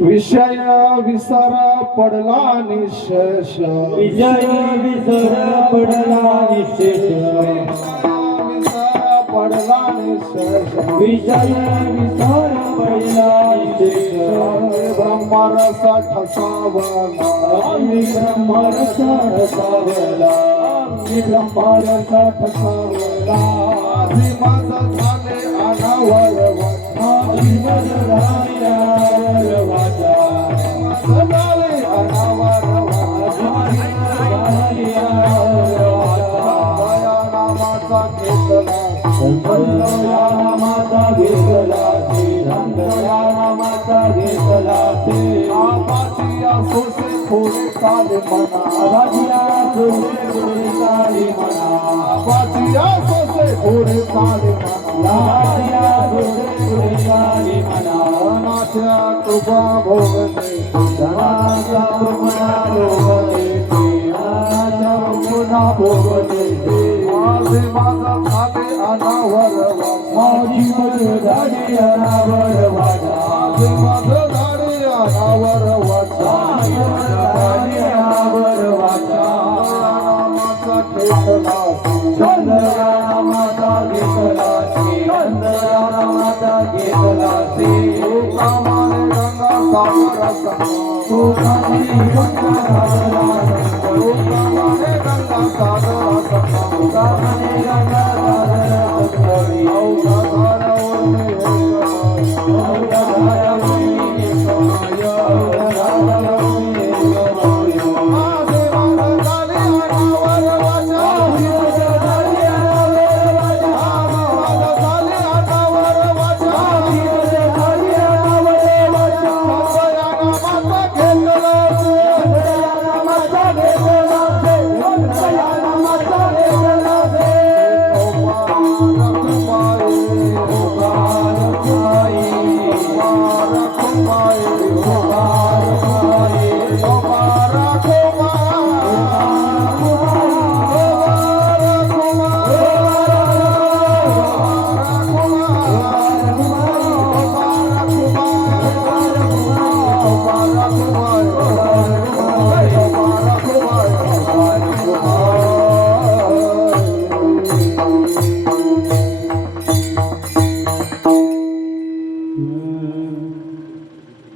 विषय विसर पडला निशेष विजय विसर पडला निशेष विसर पडला निशेष विजय विसर पडला निशेष ब्रह्मरस ठसावला ब्रह्मरस ठसावला ब्रह्मरस ठसावला आधी माझं झाले अनावर आधी माझं झाले वाचा झाले अनावर नामाचा घेतला नामाचा घेतला नामाचा घेतला आबाजिया सोसे थोडे काले मना आबाजिया सोसे थोडे काले मना आबाजिया सोसे थोडे काले मना आबाजिया सोसे थोडे काले मना धनाच्या कृपा भोगते धनाच्या कृपा भोगते धनाच्या कृपा भोगते माझे माझा झाले अनावर माझी मज झाली अनावर वाचा माझे माझं झाले अनावर वाचा अनावर वाचा नामाचा घेतला चंद्रनामाचा घेतला चंद्रनामाचा घेतला कामाने गंगा सागर सुखाने गंगा सागरा कामाने गंगा सागर सुखाने गंगा सागरा संगमी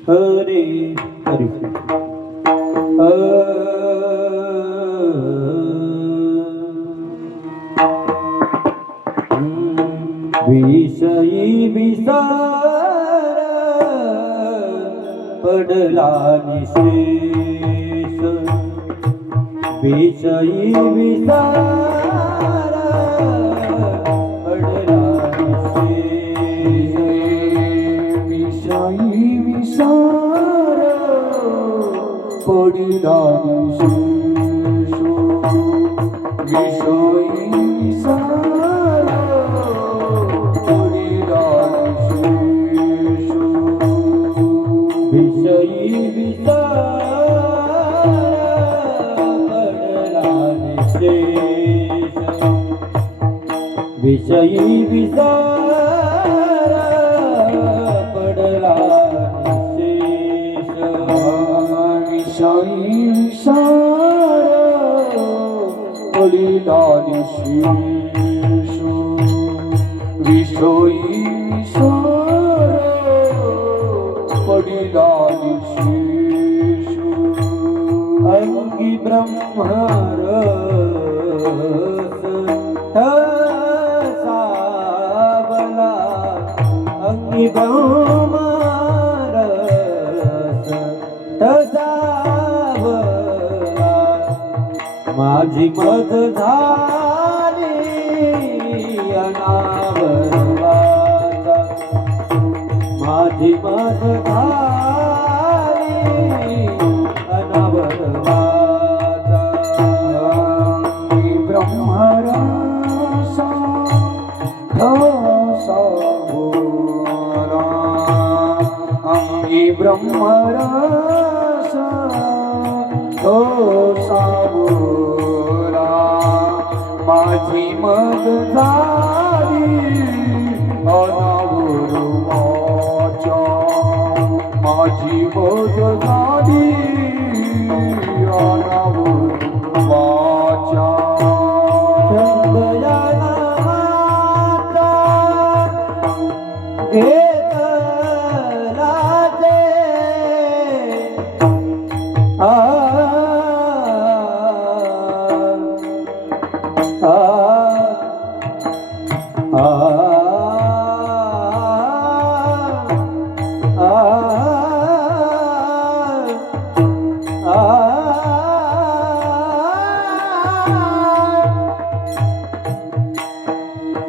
हरे हरे विषयी विसार पडला निशेष विषयी विसार पडला निशेष विषयी विसार पडिला निशेष विषयी विसार पडिला निशेष विषयी विसार पडला निशेष विषयी विसार पडला निशेष विषयी विसार पडिला निशेष विषयी विसार पडिला निशेष अंगी ब्रह्मरस ठसावला अंगी ब्रह्मरस ठसावला माझी मद झाली अनावरवाचा माझी मद झाली अनावरवाचा ब्रह्मरसा रसा बोला अंगी ब्रह्मरसा रसा बोला माझी मद झाली अनावरवाचा माझी मद झाली अनावरवाचा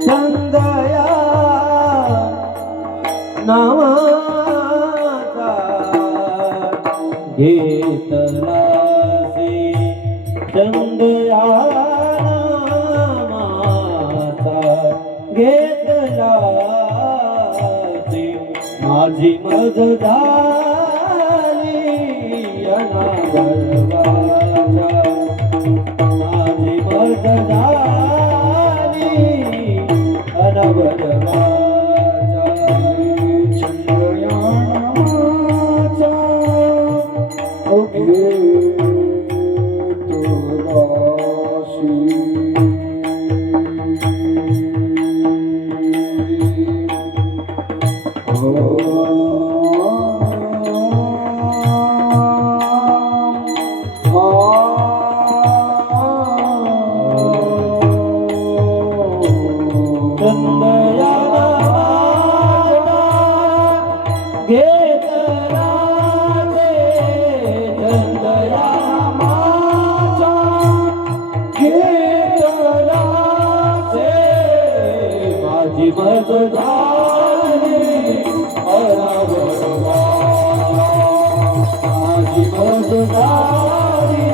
चंदया नावाचा घेतलासी चंदया नावाचा घेतलासी माझी मज झाली अनावरवाचा माझी मज झाली अनावरवाचा चंद्रयानाचा माझी मज झाली अनावरवाचा माझी मज झाली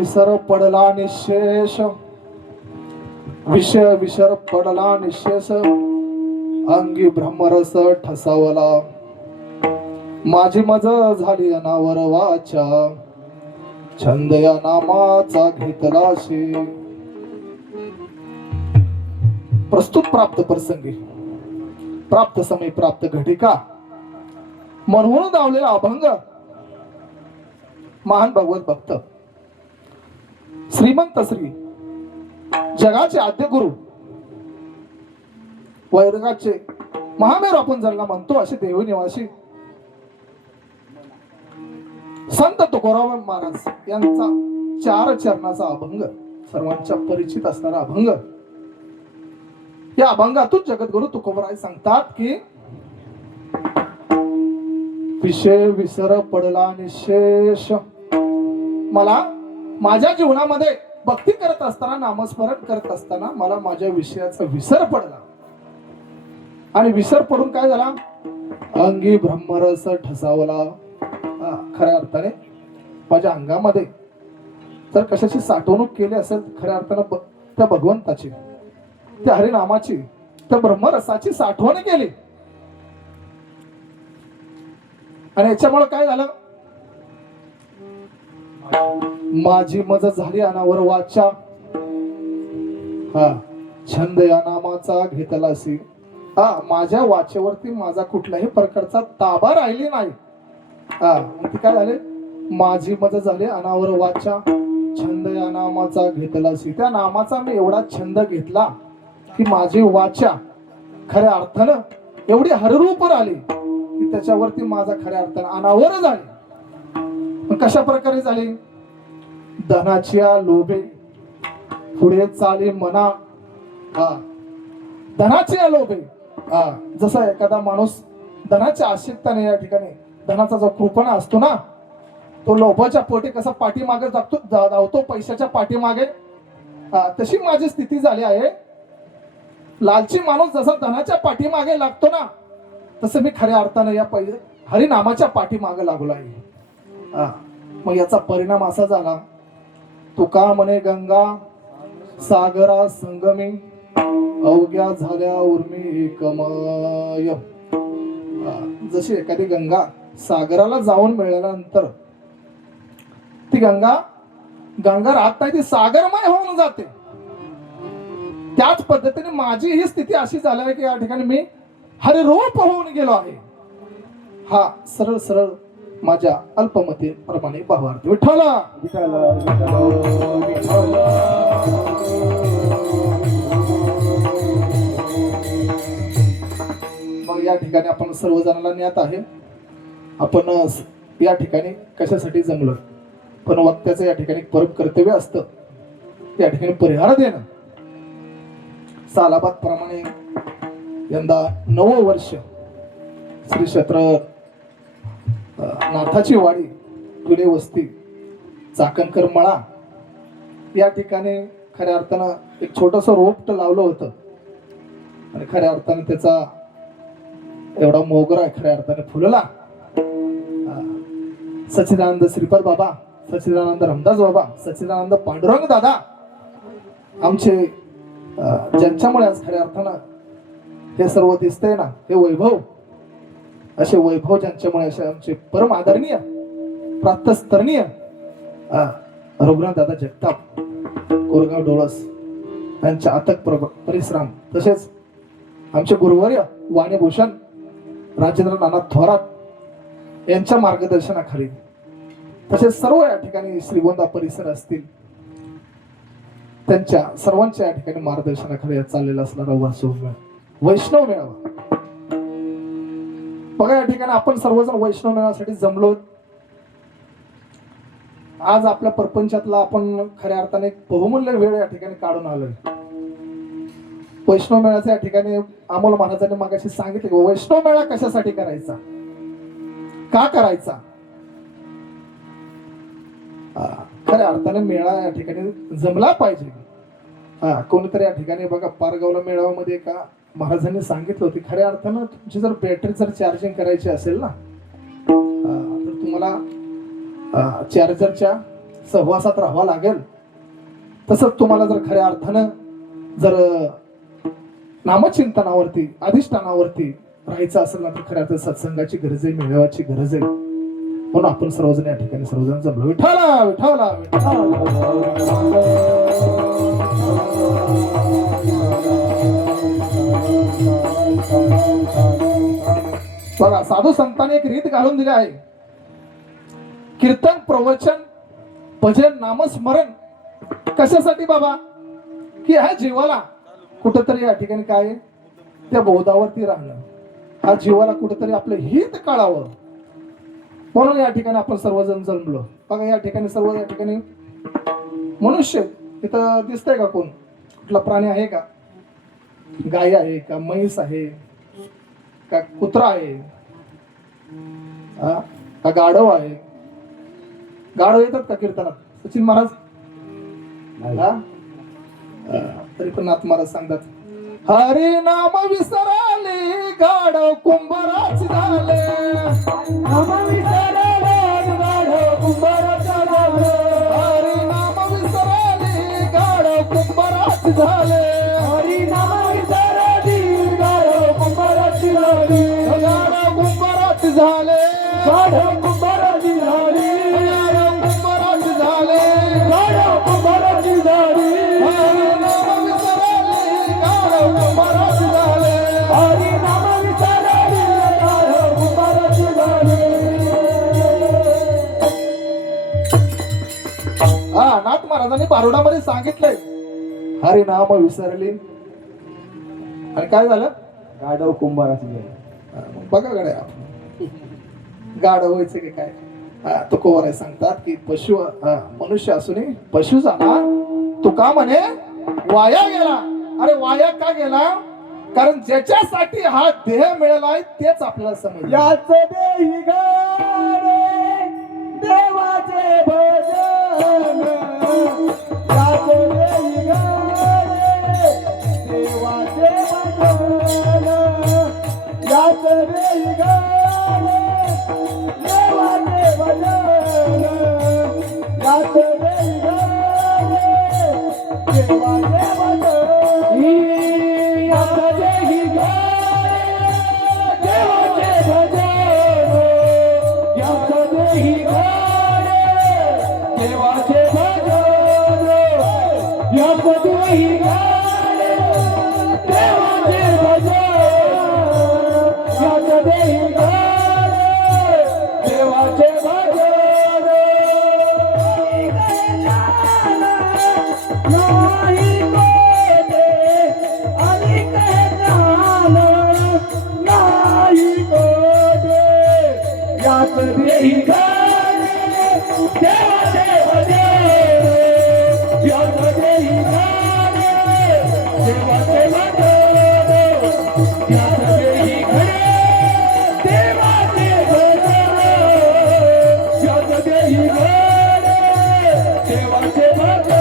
विसर पडला निशेष, विषय विसर पडला निशेष, अंगी ब्रह्मरस ठसावला, माझी मज झाली अनावर वाचा, छंद या नामाचा घेतलाशी. प्रस्तुत प्राप्त प्रसंगी, प्राप्त समय, प्राप्त घटिका म्हणून दावलेला अभंग महान भगवत भक्त, श्रीमंत श्री जगाचे आद्य गुरु, वैरागाचे महामेरू आपण ज्यांना म्हणतो असे देवनिवासी संत तुकोराम महाराज यांचा 4 चरणाचा अभंग, सर्वांच्या परिचित असणारा अभंग. या अभंगातून जगद्गुरु तुकोबराय सांगतात की विषय विसर पडला निशेष, मला माझ्या जीवनामध्ये भक्ती करत असताना, नामस्मरण करत असताना मला माझ्या विषयाचा विसर पडला. आणि विसर पडून काय झाला, अंगी ब्रह्मरस ठसावला. खऱ्या अर्थाने माझ्या अंगामध्ये जर कशाची साठवणूक केली असेल, खऱ्या अर्थानं त्या भगवंताची, त्या हरिनामाची, त्या ब्रह्मरसाची साठवण केली. आणि याच्यामुळे काय झालं, माझी मज झाली अनावर वाचा, छंद या नामाचा घेतलासी. माझ्या वाचेवरती माझा कुठल्याही प्रकारचा ताबा राहिली नाही. ती काय झाले, माझी मज झाली अनावर वाचा, छंद या नामाचा घेतलासी. त्या नामाचा मी एवढा छंद घेतला की माझी वाचा खऱ्या अर्थानं एवढी हररूप आली की त्याच्यावरती माझा खऱ्या अर्थानं अनावर झाली. कशा प्रकारे झाली, धनाच्या लोभे पुढे चाले मना. धनाच्या लोभे, जसा एखादा माणूस धनाच्या आशेक्ताने, या ठिकाणी धनाचा जो कृपणा असतो ना, तो लोभाच्या पोटी कसा पाठीमागे धावतो पैशाच्या पाठीमागे, तशी माझी स्थिती झाली आहे. लालची माणूस जसा धनाच्या पाठीमागे लागतो ना, तसं मी खऱ्या अर्थानं या हरिनामाच्या पाठीमागे लागलो आहे. मग याचा परिणाम असा झाला, तुका म्हणे गंगा सागरा संगमी, अवघ्या झाल्या उर्मी एकमय. जशी एखादी गंगा सागराला जाऊन मिळाल्यानंतर ती गंगा राहत नाही, ती सागरमय होऊन जाते. त्याच पद्धतीने माझी ही स्थिती अशी झाली आहे की या ठिकाणी मी हरिरूप होऊन गेलो आहे. सरळ सरळ माझ्या अल्पमती प्रमाणे भावार्थ. विठ्ठला विठ्ठला विठ्ठला. मग या ठिकाणी आपण सर्वजणांना ज्ञात आहे, आपण या ठिकाणी कशासाठी जमलो, पण वक्त्याचं या ठिकाणी परम कर्तव्य असतं, या ठिकाणी परिहार देणं. सालाबाद प्रमाणे यंदा 9 वर्ष श्री क्षेत्र नाथाची वाडी, तुले वस्ती, चाकणकर मळा या ठिकाणी खऱ्या अर्थानं एक छोटस रोपट लावलं होतं. आणि खऱ्या अर्थानं त्याचा एवढा मोगरा खऱ्या अर्थाने फुलला. सच्चिदानंद श्रीपाद बाबा, सच्चिदानंद रामदास बाबा, सच्चिदानंद पांडुरंग दादा आमचे, ज्यांच्यामुळे आज खऱ्या अर्थानं हे सर्व दिसतंय ना, हे वैभव, असे वैभव ज्यांच्यामुळे, असे आमचे परम आदरणीय प्रातस्तरणीय रघुनाथ दादा जगताप कोरगाव डोळस यांच्या अथक परिश्रम, तसेच आमचे गुरुवर्य वाणीभूषण राजेंद्र नाना थोरात यांच्या मार्गदर्शनाखाली, तसेच सर्व या ठिकाणी श्रीगोंदा परिसर असतील त्यांच्या सर्वांच्या या ठिकाणी मार्गदर्शनाखाली चाललेला असणारा वासव वैष्णव मेळावा. बघा या ठिकाणी आपण सर्वजण वैष्णव मेळाव्यासाठी जमलो. आज आपल्या प्रपंचातला आपण खऱ्या अर्थाने बहुमूल्य वेळ या ठिकाणी काढून आलोय. वैष्णव मेळाच्या या ठिकाणी अमोल महाराजांनी मागाशी सांगितले, वैष्णव मेळा कशासाठी करायचा, का करायचा. खऱ्या अर्थाने मेळा या ठिकाणी जमला पाहिजे. कोणीतरी या ठिकाणी बघा पारगावला मेळाव्यामध्ये का महाराजांनी सांगितलं होते, खऱ्या अर्थानं तुमची जर बॅटरी जर चार्जिंग करायची असेल ना, तर तुम्हाला चार्जरच्या सहवासात राहावं लागेल. तसंच तुम्हाला जर खऱ्या अर्थानं जर नामचिंतनावरती अधिष्ठानावरती राहायचं असेल ना तर खऱ्या अर्थात सत्संगाची गरज आहे, मिळवाची गरज आहे. म्हणून आपण सर्वजण या ठिकाणी सर्वजण जमलो. विठाला विठाला बघा, साधू संतांनी एक रीत घालून दिली आहे. कीर्तन, प्रवचन, भजन, नामस्मरण कशासाठी बाबा? की ह्या जीवाला कुठंतरी या ठिकाणी काय आहे? त्या बोधावरती राहणं, हा जीवाला कुठंतरी आपलं हित कळावं म्हणून या ठिकाणी आपण सर्वजण जमलो. बघा, या ठिकाणी सर्व या ठिकाणी मनुष्य इथं दिसतंय का? कोण कुठला प्राणी आहे का? गाय आहे का? म्हैस आहे का? कुत्रा आहे का? गाढव आहे? गाढव येतात का कीर्तनात? सचिन महाराज तरी पण नाथ महाराज सांगतात, हरी नाम विसराले गाढव कुंभाराच झाले. नाम विसराले गाढव कुंभाराच झाले. हरी नाम विसराले गाढव कुंभाराच झाले. हरी नाम विसराले गाढव कुंभाराच झाले. गाढव कुंभाराच झाले. गाढव कुंभाराच झाले. गाढव कुंभाराच झाले. गाढव कुंभाराच झाले. नाथ महाराजांनी बारुडामध्ये सांगितलंय, हरी नाम विसरली आणि काय झालं? गाढव कुंभाराची. बघा गड्या, गाढव व्हायचं की काय? तुकोवर आहे सांगतात की पशु मनुष्य असून पशु झाला. तुका म्हणे वाया गेला. अरे वाया का गेला? कारण ज्याच्यासाठी हा देह मिळालाय तेच आपल्याला समज. याच देही गाणे देवाचे भजन. याच देही गाणे देवाचे भजन. याच देही गाणे देवाचे भजन. याच देही गाणे देवाचे भजन. याच देही गाणे देवाचे भजन. याच देही गाणे देवाचे भजन. याच देही गाणे देवाचे भजन. याच देही गाणे देवाचे भजन. नाही कोठे अधिक ज्ञान. नाही कोठे याच देही गाणे देवाचे भजन. याच देही गाणे देवाचे भजन. याच देही गाणे देवाचे भजन. याच देही गाणे देवाचे भजन.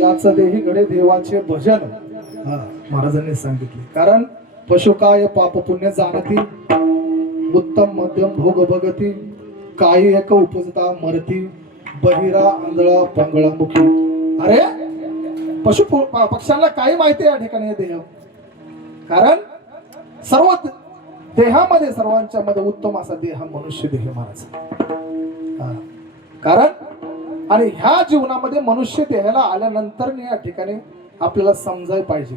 याच देही गडे देवाचे भजन महाराजांनी सांगितले. कारण पशु काय पाप पुण्य जाणती. उत्तम मध्यम भोग भगती. काही एक उपजता मरती. बहिरा आंधळा पंगळा मुखी. अरे पशु पक्ष्यांना काही माहिती या ठिकाणी हे देह. कारण सर्व देहामध्ये सर्वांच्या मध्ये उत्तम असा देह मनुष्य देह महाराज. कारण आणि ह्या जीवनामध्ये मनुष्य देहाला आल्यानंतर या ठिकाणी आपल्याला समजायला पाहिजे,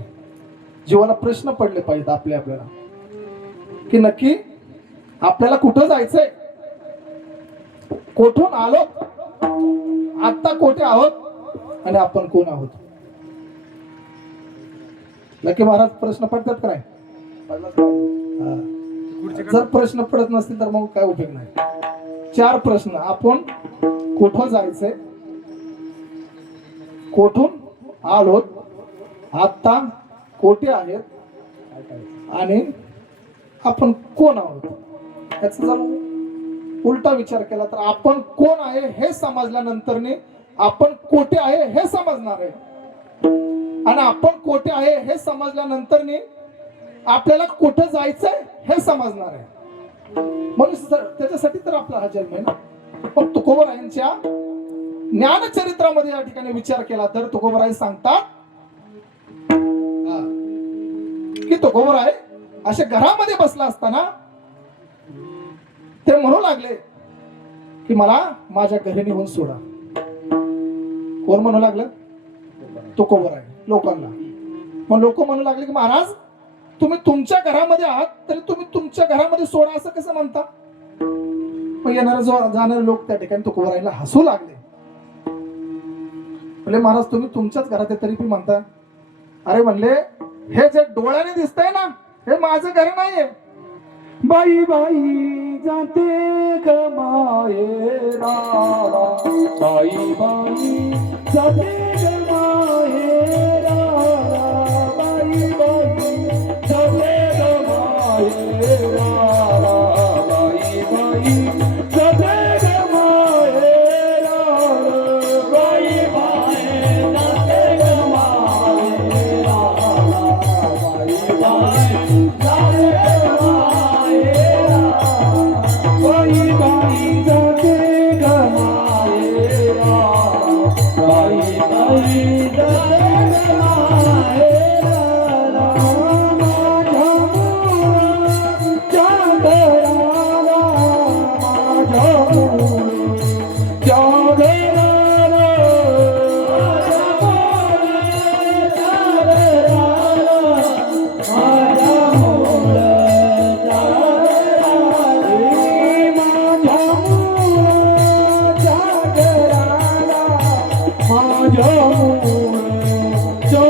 जीवाला प्रश्न पडले पाहिजेत आपल्याला की नक्की आपल्याला कुठं जायचंय, कोठून आलो, आता कोठे आहोत आणि आपण कोण आहोत. नक्की महाराज प्रश्न पडतात का नाही? जर प्रश्न पडत नसतील तर मग काय उपयोग नाही. 4 प्रश्न. आपण कुठं जायचंय, कोठून आलोत, आता कोठे आहेत आणि आपण कोण आहोत. याचा जर उलटा विचार केला तर आपण कोण आहे हे समजल्यानंतर आपण कोठे आहे हे समजणार आहे आणि आपण कोठे आहे हे समजल्यानंतर आपल्याला कुठं जायचंय हे समजणार आहे. त्याच्यासाठी तर आपला हा जन्म आहे ना. पण तुकोबरायांच्या ज्ञानचरित्रामध्ये या ठिकाणी विचार केला तर तुकोबराय सांगतात की तुकोबराय अशा घरामध्ये बसला असताना ते म्हणू लागले की मला माझ्या घरी नेऊन सोडा. कोण म्हणू लागलं? तुकोबराय लोकांना. मग लोक म्हणू लागले की महाराज तुम्ही तुमच्या घरामध्ये आहात तरी तुम्ही तुमच्या घरामध्ये सोडा असं कसं म्हणता? मग येणारे जाणारे लोक त्या ठिकाणी तुकोबरायला हसू लागले. म्हणले महाराज तुम्ही तुमच्याच घरात आहे तरी तुम्ही म्हणता. अरे म्हणले हे जे डोळ्याने दिसतंय ना हे माझं घर नाहीये. बाई बाई जाते कमायेरा, बाई बाई जाते कमायेरा, बाई बाई जाते कमायेरा, बाई बाई जाते कमायेरा, बाई बाई जाते कमायेरा, बाई बाई जाते बाई बाई जाते कमायेरा, बाई बाई जाते कमायेरा, माझ्या मुलाच्या घराला, माझ्या मुलाच्या घराला, माझ्या मुलाच्या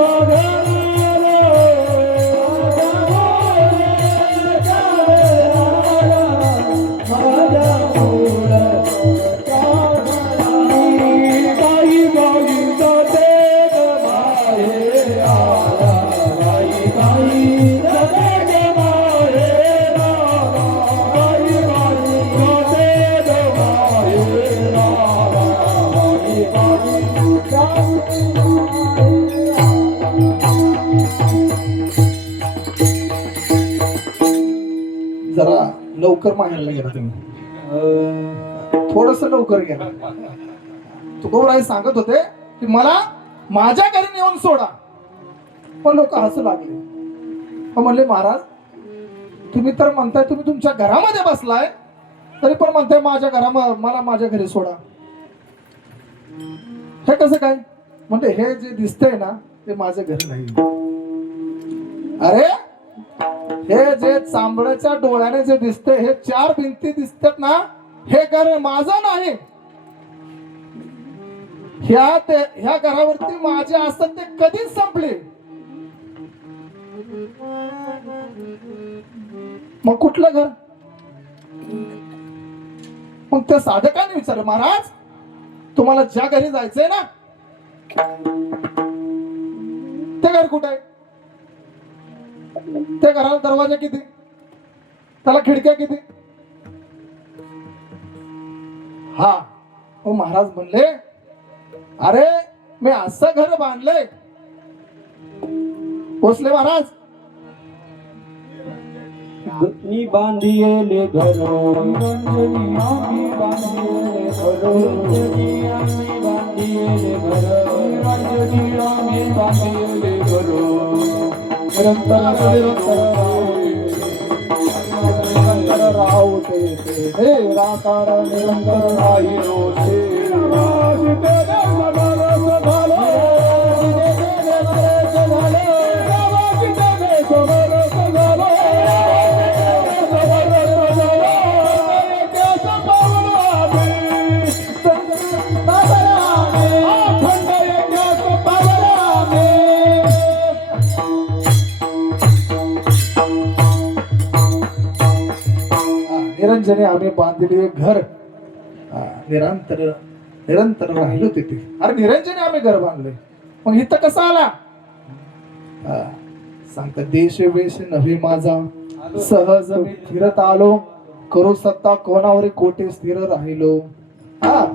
जरा लवकर माहेरला गेला तुम्ही. थोडस लवकर गेला. तुकोबराय सांगत होते की मला माझ्या घरी नेऊन सोडा. पण लोक हसू लागले. मग म्हणले महाराज तुम्ही तर म्हणताय तुम्ही तुमच्या घरामध्ये बसलाय तरी पण म्हणताय माझ्या मला माझ्या घरी सोडा. हे कसं काय? म्हणजे हे जे दिसतंय ना ते माझं घर नाही. अरे हे जे चांबड्याच्या डोळ्याने जे दिसते हे चार भिंती दिसतात ना हे घर माझं नाही. ह्या घरावरती माझे असतात ते कधीच संपले. मग कुठलं घर? मग त्या साधकाने विचारलं महाराज तुम्हाला ज्या घरी जायचंय ना ते घर कुठे आहे? त्या घराला दरवाजा किती? त्याला खिडक्या किती? हा मग महाराज म्हणले अरे मी असं घर बांधलंय. पोचले महाराज. मी बांधिले घर, निरंजनी आम्ही बांधिले घर, निरंजनी आम्ही बांधिले घर, निरंजनी आम्ही बांधिले घर, निरंतर राहू ते हे राकार निरंतर राहिलो ते निरंजने आम्ही बांधलेले घर निरंतर राहिलो तिथे. अरे निरंजने आम्ही घर बांधले मग इथं कसं आला? सांगता देश वेश नव्हे माझा सहज मी फिरत आलो करू सत्ता कोणावर कोठे स्थिर राहिलो.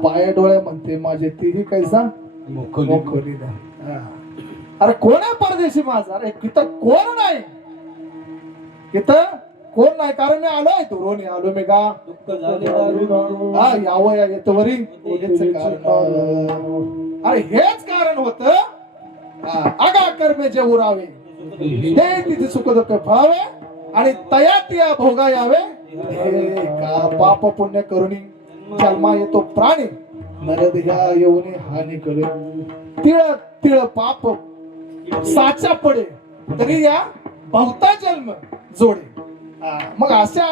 पाय डोळे म्हणते माझे तीही कैसा मोखोली. अरे कोण आहे परदेशी माझा? अरे इथं कोण नाही. इथं कोण नाही, कारण मी आलोय दुरून आलो मी का दुःख झाले दारू हा यावं या येतवरी हेच कारण. अरे हेच कारण होत आगा कर्मे जे उरावे ते तिथे सुख दुःख फळावे आणि तया तिया भोगा यावे. हे का पाप पुण्य करुणी जन्मा येतो प्राणी नरद ह्या येऊने हानी करे. तिळ तिळ पाप साचा पडे तरी या बहुता जन्म जोडे. मग अशा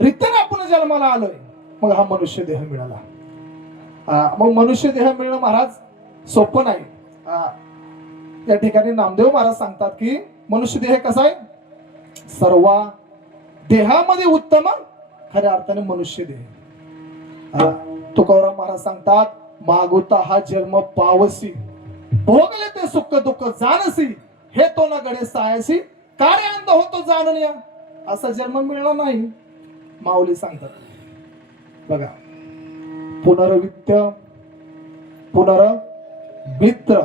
रीतीने आपण जन्माला आलोय. मग हा मनुष्य देह मिळाला. मग मनुष्य देह मिळणं महाराज सोपं नाही. या ठिकाणी नामदेव महाराज सांगतात की मनुष्य देह कसा आहे, सर्व देहामध्ये उत्तम खऱ्या अर्थाने मनुष्य देह. तुकाराम महाराज सांगतात मागुता हा जन्म पावसी भोगले ते सुख दुःख जानसी हे तो न गडे सायसी कार्य अंत होतो जाणून या. असा जन्म मिळणार नाही. माऊली सांगतात बघा पुनर्वित्य पुनर्मित्र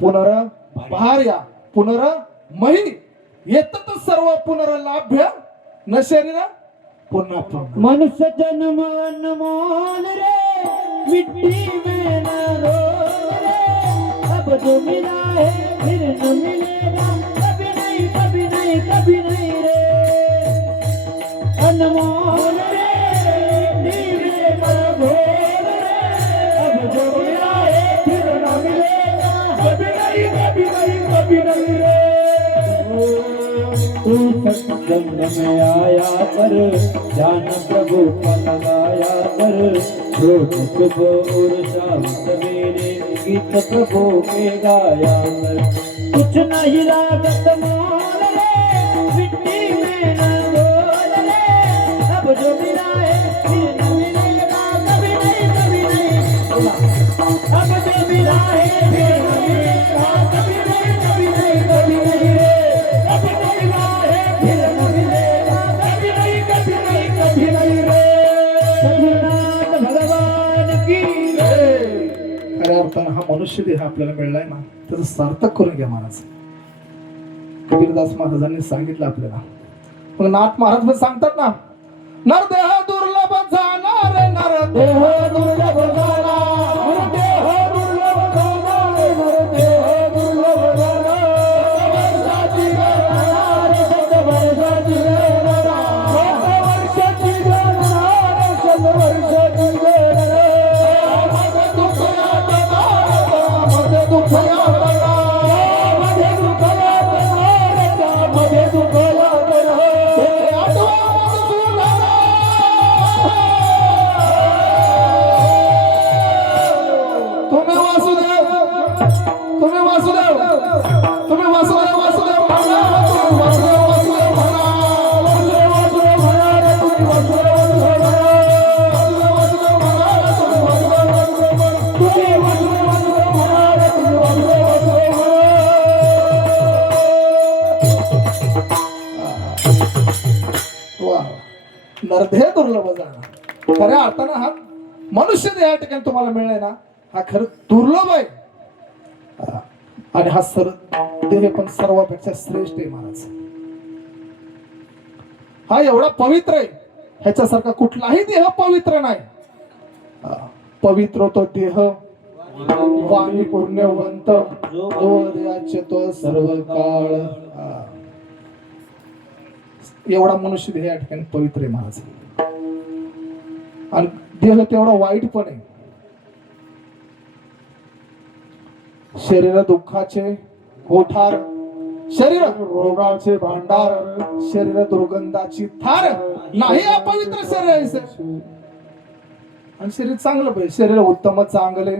पुनर्भार्या पुनर्मही येतत सर्व पुनर्लाभ्य न शरीर पुन्हा पुन्हा. मनुष्य जन्म अनमोल रे मिट्टी में न रोल रे अब जो मिला है फिर न मिलेगा कभी नहीं कभी नहीं कभी नहीं रे अनमोल रे मिट्टी में न घोल रे अब जो मिला है फिर न मिलेगा कभी नहीं कभी नहीं कभी नहीं रे. तू सत्संग में आया कर जान प्रभु का लगाया कर रोज सुबह और शाम सवेरे गीत प्रभु के गाया कर. कुछ नहीं लागत मोल रे मिट्टी में न घोल रे अब जो मिला है फिर न मिलेगा कभी नहीं अब जो मिला है फिर न मिलेगा कभी नहीं कभी नहीं रे. खऱ्या अर्थानं हा मनुष्य देह आपल्याला मिळलाय ना त्याचं सार्थक करून घ्या महाराज. कबीरदास महाराजांनी सांगितलं आपल्याला. मग नाथ महाराज पण सांगतात ना नरदेह दुर्लभ झाला रे नरदेह दुर्लभ झाला नरदेह दुर्लभ झाला नरदेह दुर्लभ झाला वर्षाची गणना रे शतवर्षाची गणना वर्षाची गणना रे शतवर्षाची गणना मध्ये दुःख यातना मध्ये दुःख यातना मध्ये दुःख यातना मध्ये दुःख यातना नरदेह दुर्लभ जाणं. खऱ्या अर्थानं हा मनुष्य देह या ठिकाणी तुम्हाला मिळलाय ना हा खरं दुर्लभ आहे. आणि हा देह पण सर्वापेक्षा श्रेष्ठ आहे महाराज. हा एवढा पवित्र आहे ह्याच्यासारखा कुठलाही देह पवित्र नाही. पवित्र तो देह वाणी पुण्यवंत जो देहाचे तो सर्व काळ. एवढा मनुष्य देह या ठिकाणी पवित्र आहे महाराज. आणि देह तेवढा वाईट पण आहे. शरीर दुःखाचे कोठार शरीर रोगाचे भांडार शरीर दुर्गंधाची थार नाही अपवित्र शरीर आहे. आणि शरीर चांगलं पाहिजे. शरीर उत्तम चांगले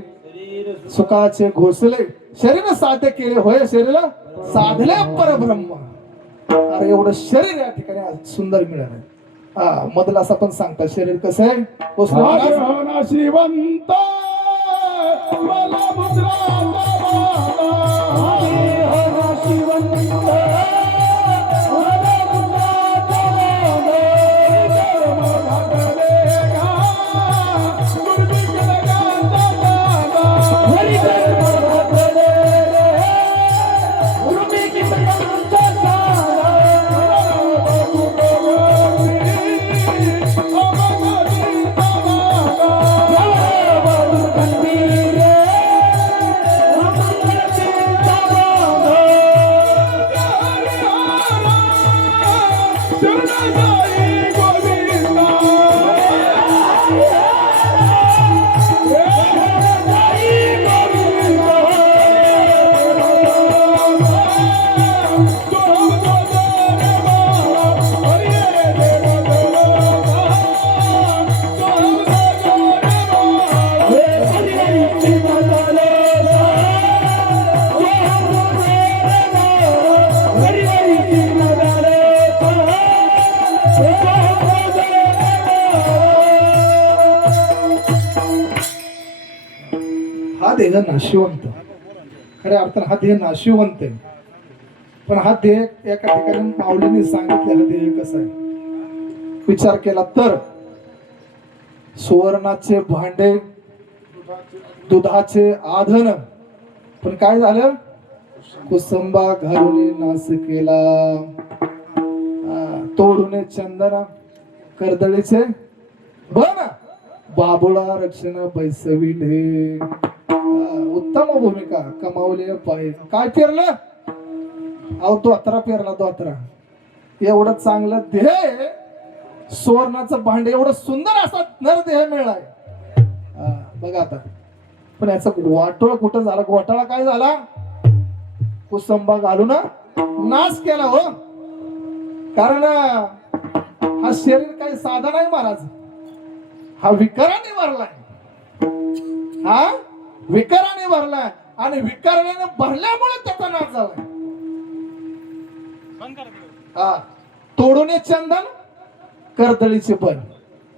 सुखाचे घोसले शरीर साध्य केले होय शरीर साधले परब्रह्म. अरे एवढं शरीर या ठिकाणी सुंदर मिळालं. मधला असं पण सांगतात शरीर कसं आहे नाशिवंत मला देह नाशिवंत, खऱ्या अर्थानं हा देह नाशिवंत आहे. पण हा देह एका ठिकाणी माऊलीने सांगितले हा देह कसा आहे. विचार केला तर सुवर्णाचे भांडे, दुधाचे आधन, पण काय झालं, कुसुंबा घालून नाश केला, तोडून चंदना कर्दळीचे बन, बाबुळा रक्षण बैसविले. उत्तम भूमिका कमावले पाहिजे. काय पेरलं, अहो दोत्रा पेरला, दोत्रा. एवढं चांगलं देह, सुवर्णाचं भांडे, एवढं सुंदर असा नरदेह मिळालाय. बघा आता, पण याचा वाटोळ कुठं झाला, घोटाळा काय झाला, कुसंबा घालून नाश केला हो. कारण हा शरीर काही साधा नाही महाराज, हा विकाराने भरलाय, हा विकाराने भरलाय, आणि विकाराने भरल्यामुळे त्याचा नाश झालाय. हा, तोडून चंदन कर्दळीचे बन.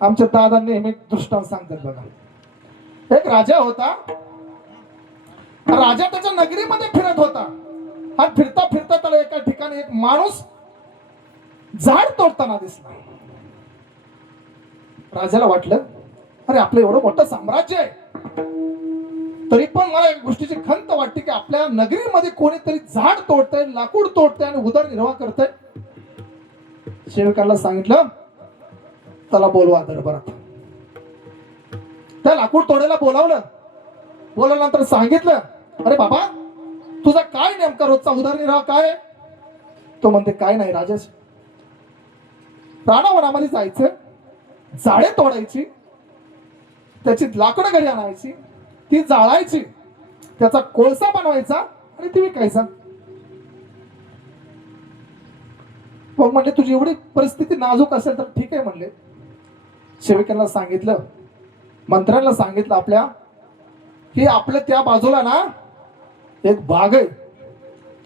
आमच्या दादा नेहमी दृष्टांत सांगतात बघा. एक राजा होता, राजा त्याच्या नगरीमध्ये फिरत होता, आणि फिरता फिरता त्याला एका ठिकाणी एक माणूस झाड तोडताना दिसला. राजाला वाटलं, अरे आपलं एवढं मोठं साम्राज्य आहे, तरी पण मला एक गोष्टीची खंत वाटते की आपल्या नगरीमध्ये कोणीतरी झाड तोडतंय, लाकूड तोडतंय आणि उदरनिर्वाह करतंय. सेवकाला सांगितलं, त्याला बोलवा दरबारात. त्या लाकूड तोडायला बोलावलं. बोलवल्यानंतर सांगितलं, अरे बाबा तुझा काय नेमका रोजचा उदरनिर्वाह काय? तो म्हणते, काय नाही राजेश, रानावनामध्ये जायचं, जाळे तोडायची, त्याची लाकडं घरी आणायची, ती जाळायची, त्याचा कोळसा बनवायचा आणि ती विकायचा. मग म्हणले, तुझी एवढी परिस्थिती नाजूक असेल तर ठीक आहे म्हणले. सेविकांना सांगितलं, मंत्र्यांना सांगितलं आपल्या, की आपल्या त्या बाजूला ना एक बाग आहे,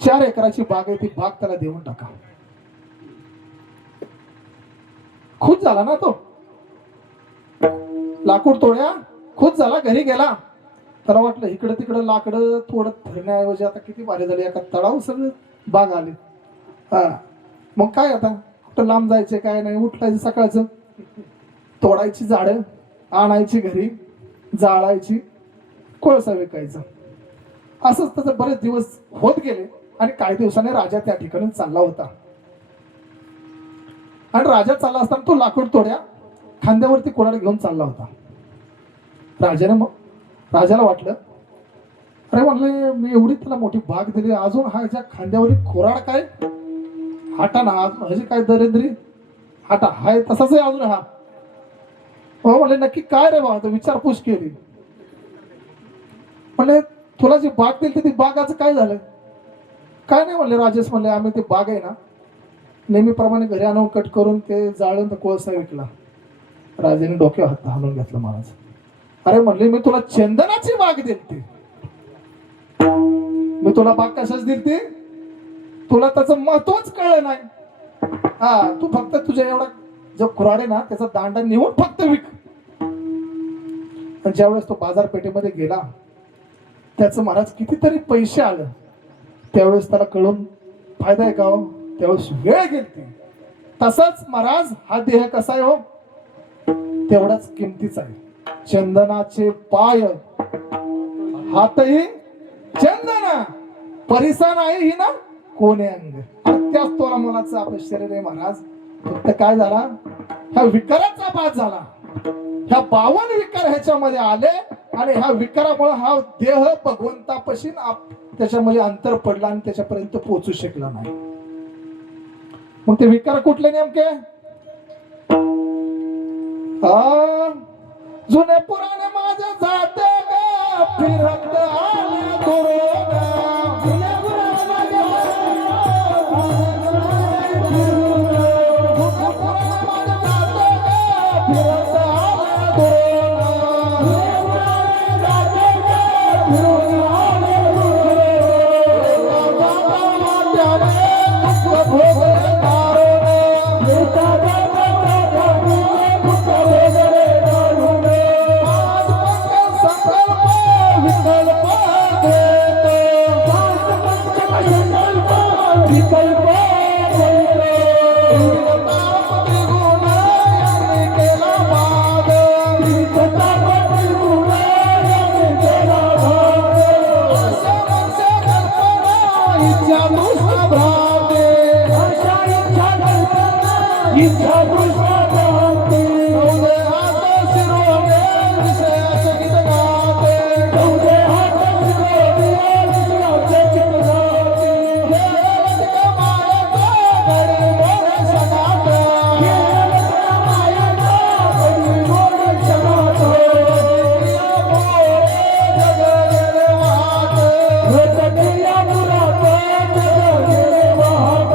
4 एकराची बाग आहे, ती बाग त्याला देऊन टाका. खुश झाला ना तो, लाकूड तोड्या खुश झाला, घरी गेला. त्याला वाटलं इकडे तिकडे लाकडं तोडत फिरण्याऐवजी आता किती भारी झाली, एका तळाव सगळं बाग आले. हा, मग काय आता कुठं लांब जायचे काय नाही, उठलायचं सकाळचं, तोडायची झाडं, आणायची घरी, जाळायची, कोळसा विकायचा. असंच त्याचे बरेच दिवस होत गेले. आणि काही दिवसाने राजा त्या ठिकाणी चालला होता. आणि राजा चालला असताना तो लाकूड तोड्या खांद्यावरती कोणाला घेऊन चालला होता. राजाला वाटलं, अरे म्हणले मी एवढी त्याला मोठी बाग दिली, अजून हा ज्या खांद्यावरील खोराड काय, हाटा ना अजून काय दरिद्री हाटा हाय तसाच आहे अजून हा. हो म्हणले, नक्की काय रे बाबा, विचारपूस केली. म्हणले, तुला जी बाग दिली ती बागाचं काय झालं? काय नाही म्हणले राजेश, म्हणले आम्ही ती बाग आहे ना नेहमीप्रमाणे घरी आणून कट करून ते जाळून कोळसा विकला. राजाने डोक्यावर हात हाणून घेतला महाराज. अरे म्हणले, मी तुला चंदनाची बाग दिलती, मी तुला बाग कशाच दिलती, तुला त्याचं महत्वच कळलं नाही. हा, तू फक्त तुझ्या एवढा जो खुराड आहे ना त्याचा दांडा निवून फक्त विक. पण ज्यावेळेस तो बाजारपेठेमध्ये गेला, त्याचं महाराज कितीतरी पैसे आलं. त्यावेळेस त्याला कळून फायदा आहे का हो, त्यावेळेस वेळ गेली. तसाच महाराज हा देह कसा आहे हो, तेवढाच किमतीचा आहे. चंदनाचे पाय, हातही चंदना, परिसा नाही ही ना कोणे अंग. त्याच तोला मुलाचं आपलं शरीर आहे महाराज. फक्त काय झाला, ह्या विकाराचा बाद झाला. ह्या 52 विकार ह्याच्यामध्ये आले आणि ह्या विकारामुळे हा देह भगवंतापाशी त्याच्यामध्ये अंतर पडला आणि त्याच्यापर्यंत पोहोचू शकला नाही. मग ते विकार कुठले नेमके? जुने पुराणे माझे जाते ग फिरत आले दुरोगा. संकल्प विकल्प इच्छा पुरुषार्थ हाती. उदे हात शिरोळे विषयाचे गीत गाते. उदे हात शिरोळे विषयाचे गीत गाते. खेळवत मायाचा घडी मोड सनात. खेळवत मायाचा घडी मोड सनात. या मोरे जग गेले वाहत. रतनिया मुरात जग गेले वाहत.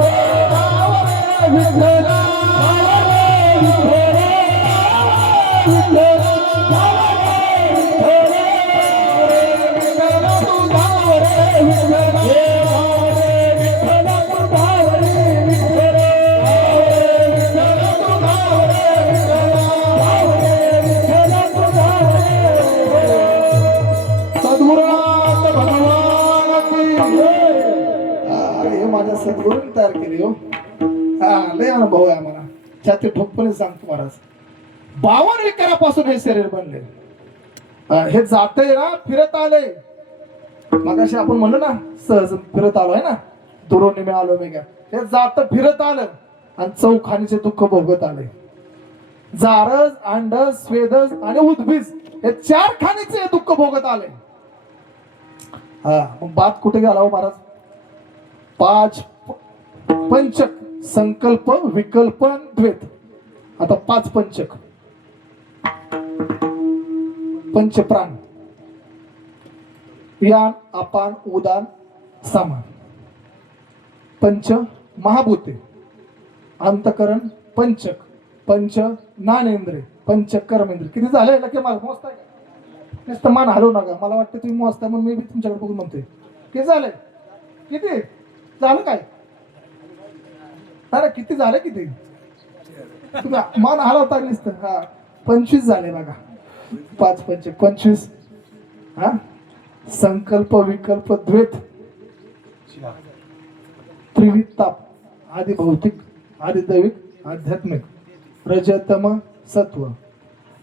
गावरे विठ्ठला सद्गुरुनाथ भगवान की हे माझ्या सद्गुरूने तयार केली हो. हा लय अनुभव आहे आम्हाला. छाती ठोकपणे सांगतो महाराज. 52 विकारापासून हे शरीर बनले. हे जाते ना फिरत आले. मगाशी आपण म्हणलो ना सहज फिरत आलो आहे ना. दुरोने मी आलो मी. हे जात फिरत आलं आणि चौखानीचे दुःख भोगत आले. जारज, अंडज, स्वेदज आणि उद्भिज हे 4 खाणीचे दुःख भोगत आले. हा मग बात कुठे गेला हो महाराज. 5 पंचक संकल्प विकल्प द्वैत. आता 5 पंचक. पंचप्राण यान अपान उदान समान. पंच महाभूते अंतकरण पंचक. पंच ज्ञानेंद्रिय पंच कर्मेंद्र. किती झाले लके मला मोजताय का. नुसतं मान हलवू नका. मला वाटतं तुम्ही मोजताय म्हणून मी बी तुमच्याकडे बघून म्हणतोय. किती झाले किती झालं काय. अरे किती झाले किती. तुम्ही मान हलवता नुसतं. हा 25 झाले बघा. 5 पंच 25. हा संकल्प विकल्प द्वैत त्रिविध ताप आदि भौतिक आदि दैविक आध्यात्मिक रजतम सत्व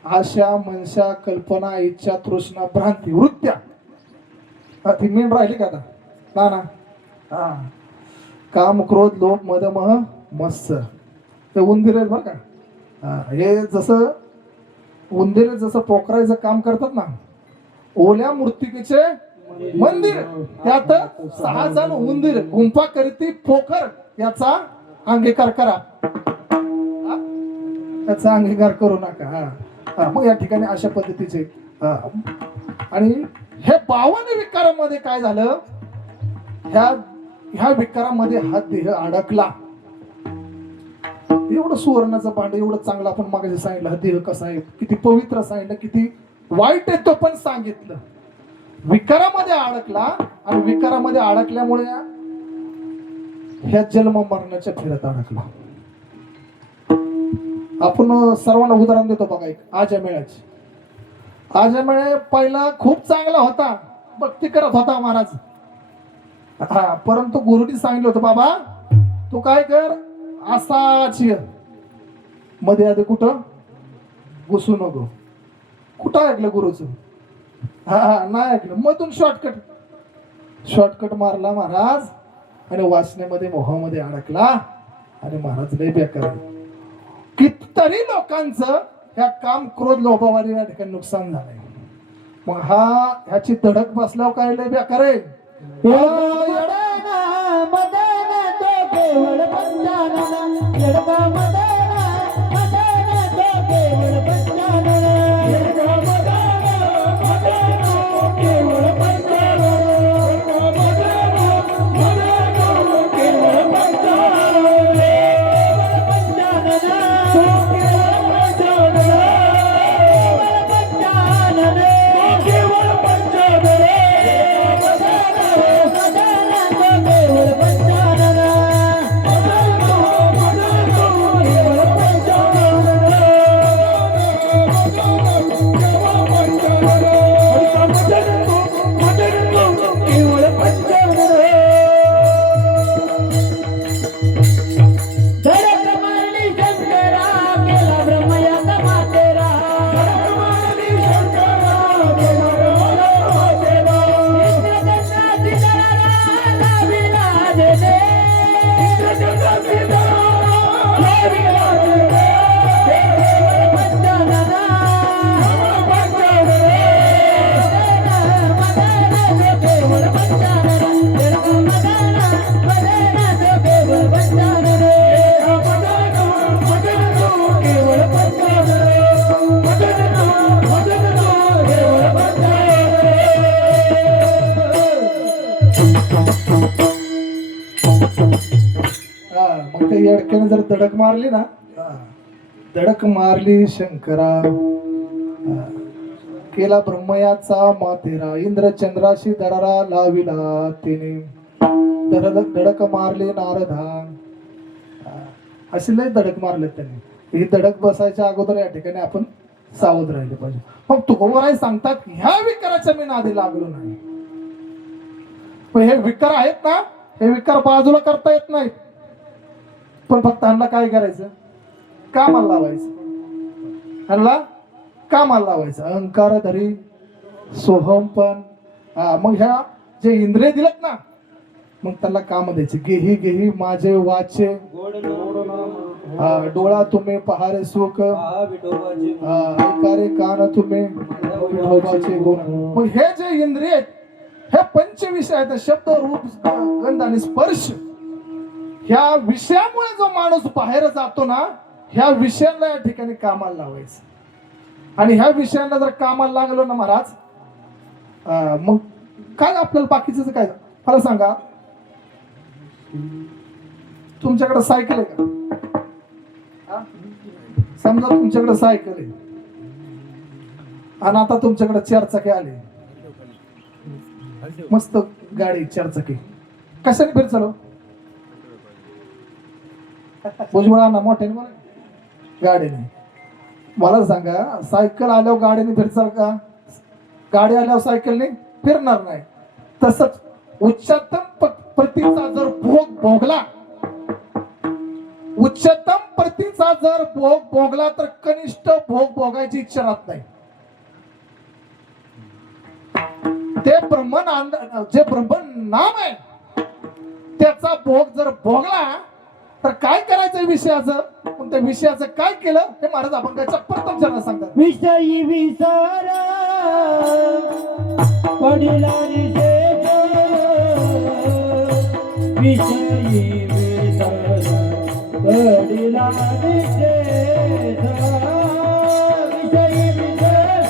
आशा मनशा कल्पना इच्छा तृष्णा भ्रांती वृत्त्या. ती मेन राहिली का आता ना. हा काम क्रोध लोभ मद मह मत्सर हे उंदीर आहेत बरं का. हे जसं उंदीर जसं पोखरायचं काम करतात ना. ओल्या मूर्तिकेचे मंदिर त्यात 6 जण उंदीर गुंफा करीती पोखर याचा अंगीकार करा. त्याचा अंगीकार करू नका. हा मग या ठिकाणी अशा पद्धतीचे. आणि हे 52 विकारामध्ये काय झालं. ह्या विकारामध्ये हा देह अडकला. एवढं सुवर्णाचं भांड एवढं चांगलं आपण मागे सांगितलं. हा देह कसा आहे किती पवित्र सांगितलं किती वाईट आहे तो पण सांगितलं. विकारामध्ये अडकला आणि विकारामध्ये अडकल्यामुळे ह्या जन्म मरणाच्या फिरत अडकला. आपण सर्वांना उदाहरण देतो बघा. एक आजमेळाची. आजमेळ पहिला खूप चांगला होता. भक्ती करत होता महाराज. हा परंतु गुरुनी सांगितलं होतं बाबा तू काय कर असाच मध्ये आधी कुठं घुसू नको. कुठं ऐकलं गुरुचं. हा नाही ऐकलं. मधून शॉर्टकट मारला महाराज आणि वासनेमध्ये मोहामध्ये अडकला आणि महाराज लय बेकार. कितीतरी लोकांचं ह्या काम क्रोध लोभावारी या ठिकाणी नुकसान झालंय. मग ह्याची धडक बसल्यावर काय लय बेकार आहे. डक्क्याने जर धडक मारली ना, धडक मारली शंकरा, केला ब्रह्मयाचा मातेरा, इंद्र चंद्राशी दरारा लाविला तिने, धडक मारली नारदा. अशी लय धडक मारले त्यांनी. ही धडक बसायच्या अगोदर या ठिकाणी आपण सावध राहिले पाहिजे. मग तुकोबराय सांगतात ह्या विकाराच्या मी नादी लागलो नाही. पण हे विकार आहेत ना, हे विकार बाजूला करता येत नाहीत. पण फक्त ह्यांना काय करायचं, कामाला लावायचं. ह्यांना कामाला लावायचं. अहंकार धरी सोहम पण. मग ह्या जे इंद्रिय दिलेत ना, मग त्याला काम द्यायचे. गेही गेही माझे वाचे, डोळा तुम्ही पहारे सुख, ऐकारे कान तुम्ही विठोबाचे गुण. मग हे जे इंद्रिय आहेत, हे पंचविषय आहेत. शब्द, रूप, गंध आणि स्पर्श. ह्या विषयामुळे जो माणूस बाहेर जातो ना, ह्या विषयांना या ठिकाणी कामाला लावायचं. आणि ह्या विषयांना जर कामाला लागलो ना महाराज, मग काय आपल्याला बाकीचं काय. मला सांगा, तुमच्याकडे सायकल आहे का? समजा तुमच्याकडे सायकल आहे आणि आता तुमच्याकडे 4 चाकी आले, मस्त गाडी 4 चाकी, कशाने फिर चालव? भुजबळा ना मोठ्याने मला गाडीने. मला सांगा, सायकल आल्यावर गाडीने फिरचाल का? गाडी आल्यावर सायकलने फिरणार नाही. तसंच उच्चतम प्रतीचा जर भोग भोगला, उच्चतम प्रतीचा जर भोग भोगला तर कनिष्ठ भोग भोगायची इच्छा राहत नाही. ते जे ब्रह्मन नाम आहे त्याचा भोग जर भोगला तर काय करायचं विषयाचं. पण त्या विषयाचं काय केलं हे महाराज अभंगाच्या प्रथम चरणात सांगतात. विषयी विसार पडिला निषेध, विषयी विसार पडिला निषेध, विषयी विसार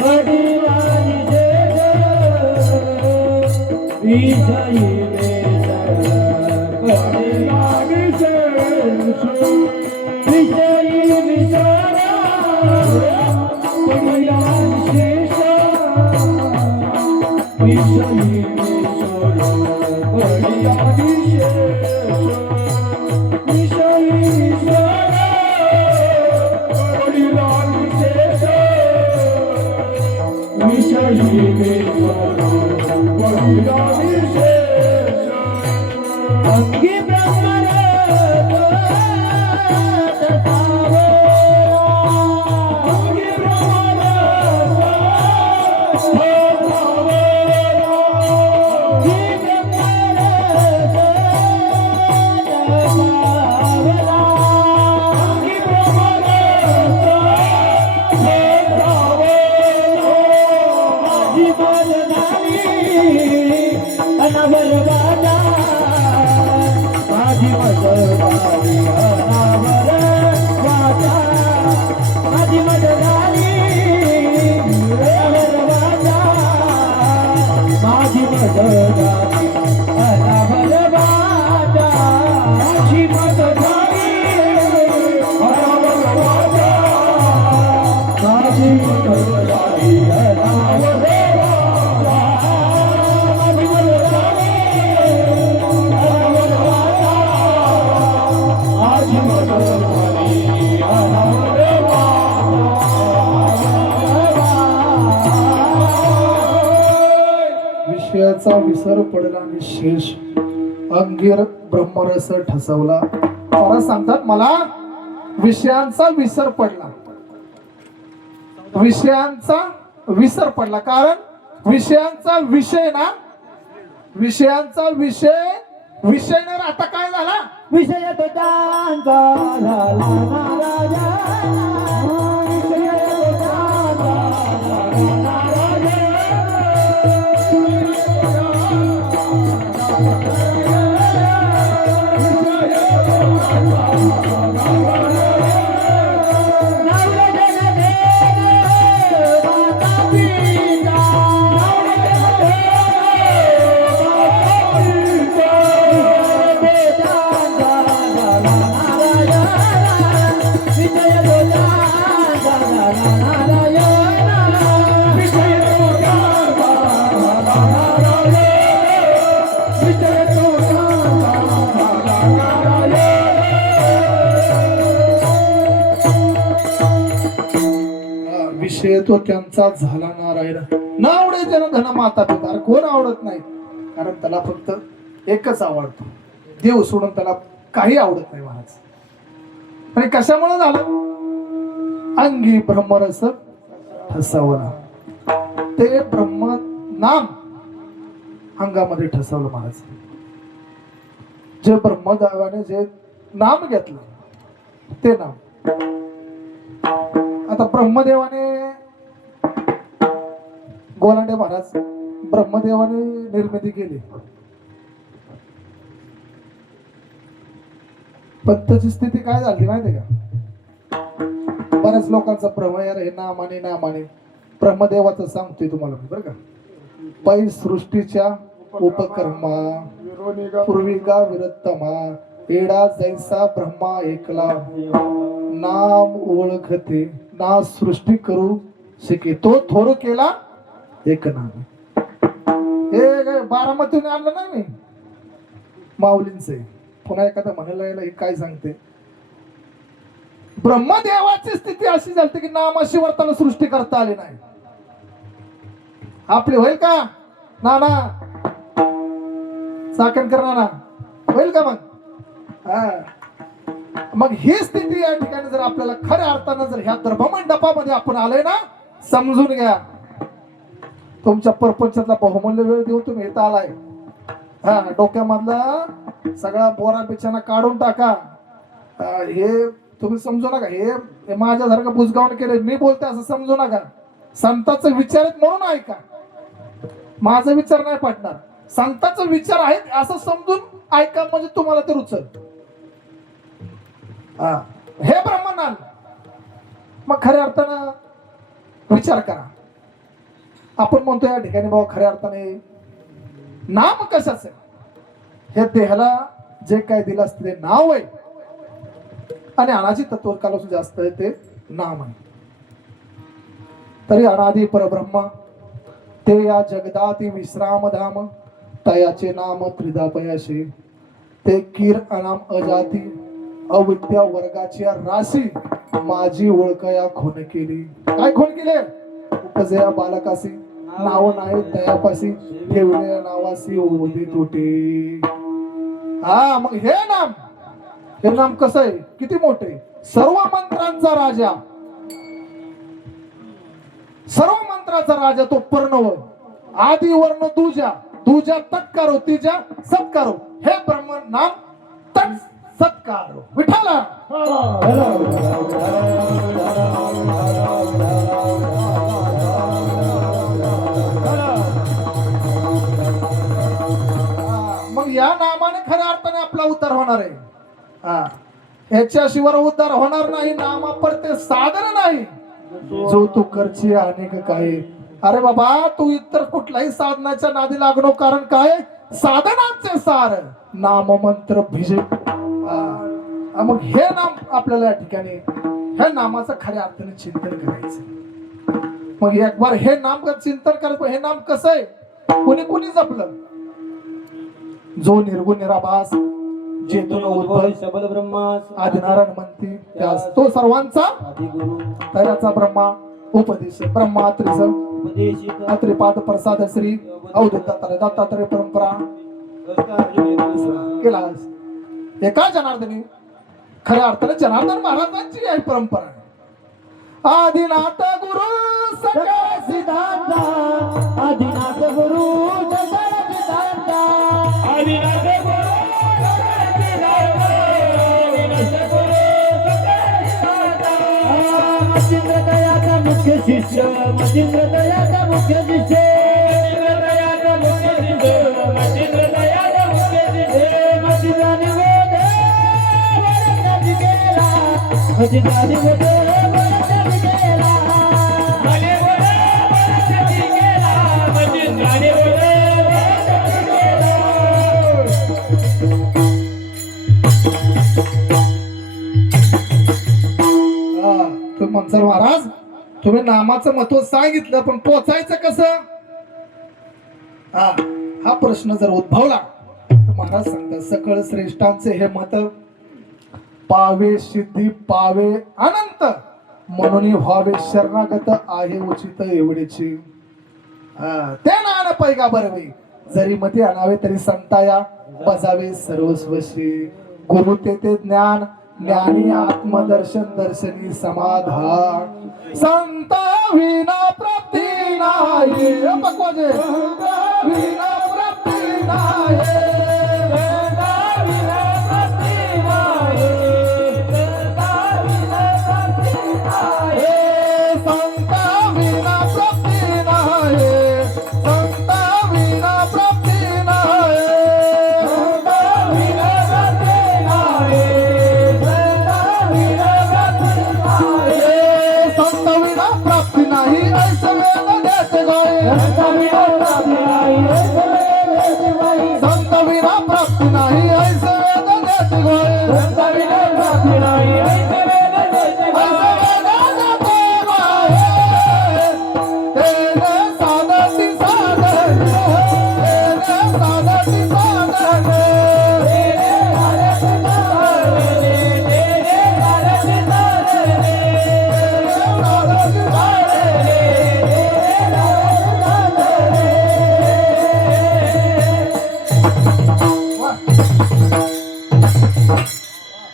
पडिला निषेध, विषयी विषयी विचारा पडिला विशेष, विषयी विचारा पडिला विशेष, विषयी विचारा पडिला विशेष, विषयी विचारा पडिला विशेष. अंगी ब्रह्मण विषयाचा विसर पडला आणि शेष अंगीर ब्रह्मरस ठसवला. परत सांगतात मला विषयांचा विसर पडला, विषयांचा विसर पडला. कारण विषयांचा विषय ना, विषयांचा विषय ना आता काय झाला, विषय तो त्यांचा झाला ना राजा, विषय तो त्यांचा झाला ना राजा. विषय तो त्यांचा झाला नारायण. न आवडे जन धन माता पिता. अरे कोण आवडत नाही, कारण त्याला फक्त एकच आवडतो, देव सोडून त्याला काही आवडत नाही महाराज. आणि कशामुळे झालं? अंगी ब्रह्मरस ठसवला. ते ब्रह्म नाम अंगामध्ये ठसवलं महाराज. जे ब्रह्मदेवाने जे नाम घेतलं ते नाम. आता ब्रह्मदेवाने, गोलांडे महाराज, ब्रह्मदेवाने निर्मिती केली, पण त्याची स्थिती काय झाली माहिती का? बऱ्याच लोकांचा भ्रम यार हे नामाने नामाने. ब्रह्मदेवाचं सांगतोय तुम्हाला मी बरं का. पै सृष्टीच्या उपकर्मा पूर्विका विरत्तमा एडा जैसा ब्रह्मा एकला नाम ओळखते ना सृष्टी करू शिके तो थोर केला एक नाम. हे बारामतीने आणलं नाही मी माऊलींचे. पुन्हा एखादा म्हणायला यायला हे काय सांगते? ब्रह्मदेवाची स्थिती अशी झाली की नामाशिवाय त्याला सृष्टी करता आली नाही. आपली होईल का? ना ना चाकण करणार ना होईल का मग? मग ही स्थिती या ठिकाणी जर आपल्याला खऱ्या अर्थानं जर ह्या धर्ममंडपामध्ये आपण आलोय ना, समजून घ्या. तुमच्या परपंचातला बहुमूल्य वेळ देऊन तुम्ही इथं आलाय. डोक्यामधला सगळा बोरा बिछाना काढून टाका. हे तुम्ही समजू नका हे माझ्यासारखं बुजगावून केलं मी बोलते असं समजू नका. संतांचं विचार आहेत म्हणून ऐका. माझा विचार नाही पटणार, संतांचा विचार आहेत असं समजून ऐका, म्हणजे तुम्हाला ते रुचल. हे ब्रह्मज्ञान. मग खऱ्या अर्थानं विचार करा. आपण म्हणतो या ठिकाणी बाबा खऱ्या अर्थाने नाम कशाच आहे? हे देहाला जे काय दिलं असतं ते नाव आहे, आणि अनाजी तत्वकालापासून जास्त आहे ते नाम आहे. तरी अनादी परब्रह्म ते या जगदाती विश्राम धाम तयाचे नाम त्रिदापयाशी ते कीर अनाम अजाती अविद्या वर्गाच्या राशी माझी ओळखया खून केली. काय खून केले? उपजया बालकासी नाव नाही तयापासी ठेवले नावासी ओधी तुटे. मग हे नाम कसं आहे? किती मोठे? सर्व मंत्रांचा राजा, सर्व मंत्राचा राजा तो पर्णव आदि वर्ण दुजा दुजा तत्कारो तिजा सत्कारो. हे ब्रह्म नाम तत् सत्कारो विठाला. मग या नामाने खऱ्या अर्थाने आपला उद्धार होणार आहे. ह्याच्याशिवाय उद्धार होणार नाही. नामापर ते साधन नाही जो तू करची अनेक काही. अरे बाबा तू इतर कुठल्याही साधनाच्या नादी लागणो, कारण काय? साधनांचे सार नाम मंत्र भिजे. मग हे नाम आपल्याला या ठिकाणी ह्या नामाचं खऱ्या अर्थाने चिंतन करायचं. मग एक बार हे नाम चिंतन करायचं. हे नाम कसं आहे? कोणी कोणी जपलं? जो निर्गुण निराभास जेतून उद्भव सबल ब्रह्मास आदिनारायण म्हणती त्यास तो सर्वांचा तयाचा ब्रह्मा उपदेश ब्रह्मा त्रिपाद प्रसाद श्री अवधूत दत्तात्रय परंपरा केला. एका जनार्दनी खऱ्या अर्थाने जनार्दन महाराजांची आहे परंपरा. आदिनाथ गुरु सगळा सिद्धांत आदिनाथ गुरु सगळा सिद्धांत आदिनाथ मुख्य शिष्य मचिंद्र दयाचा मुख्य शिष्य मचिंद्र दयाचा मुख्य शिष्य मचिंद्राने गोदे वरदानी केला मचिंद्राने गोदे वरदानी केला मने गोदे वरदानी केला मचिंद्राने गोदे वरदानी केला. तुम्ही मनसर महाराज तुम्ही नामाचं महत्व सांगितलं, पण पोचायचं कसं? हा प्रश्न जर उद्भवला तर महाराज सांगतात सकळ श्रेष्ठांचे हे मत पावे सिद्धी पावे अनंत म्हणून व्हावे शरणागत आहे उचित एवढेची. ते नान पैगा बरवे जरी मती आणावे तरी संताया बजावे सर्वस्वशी. गुरु ते ज्ञान ज्ञानी आत्मदर्शन दर्शनी समाधान. संत विना प्राप्ती नाही पक्वाजे विना प्राप्ती नाही.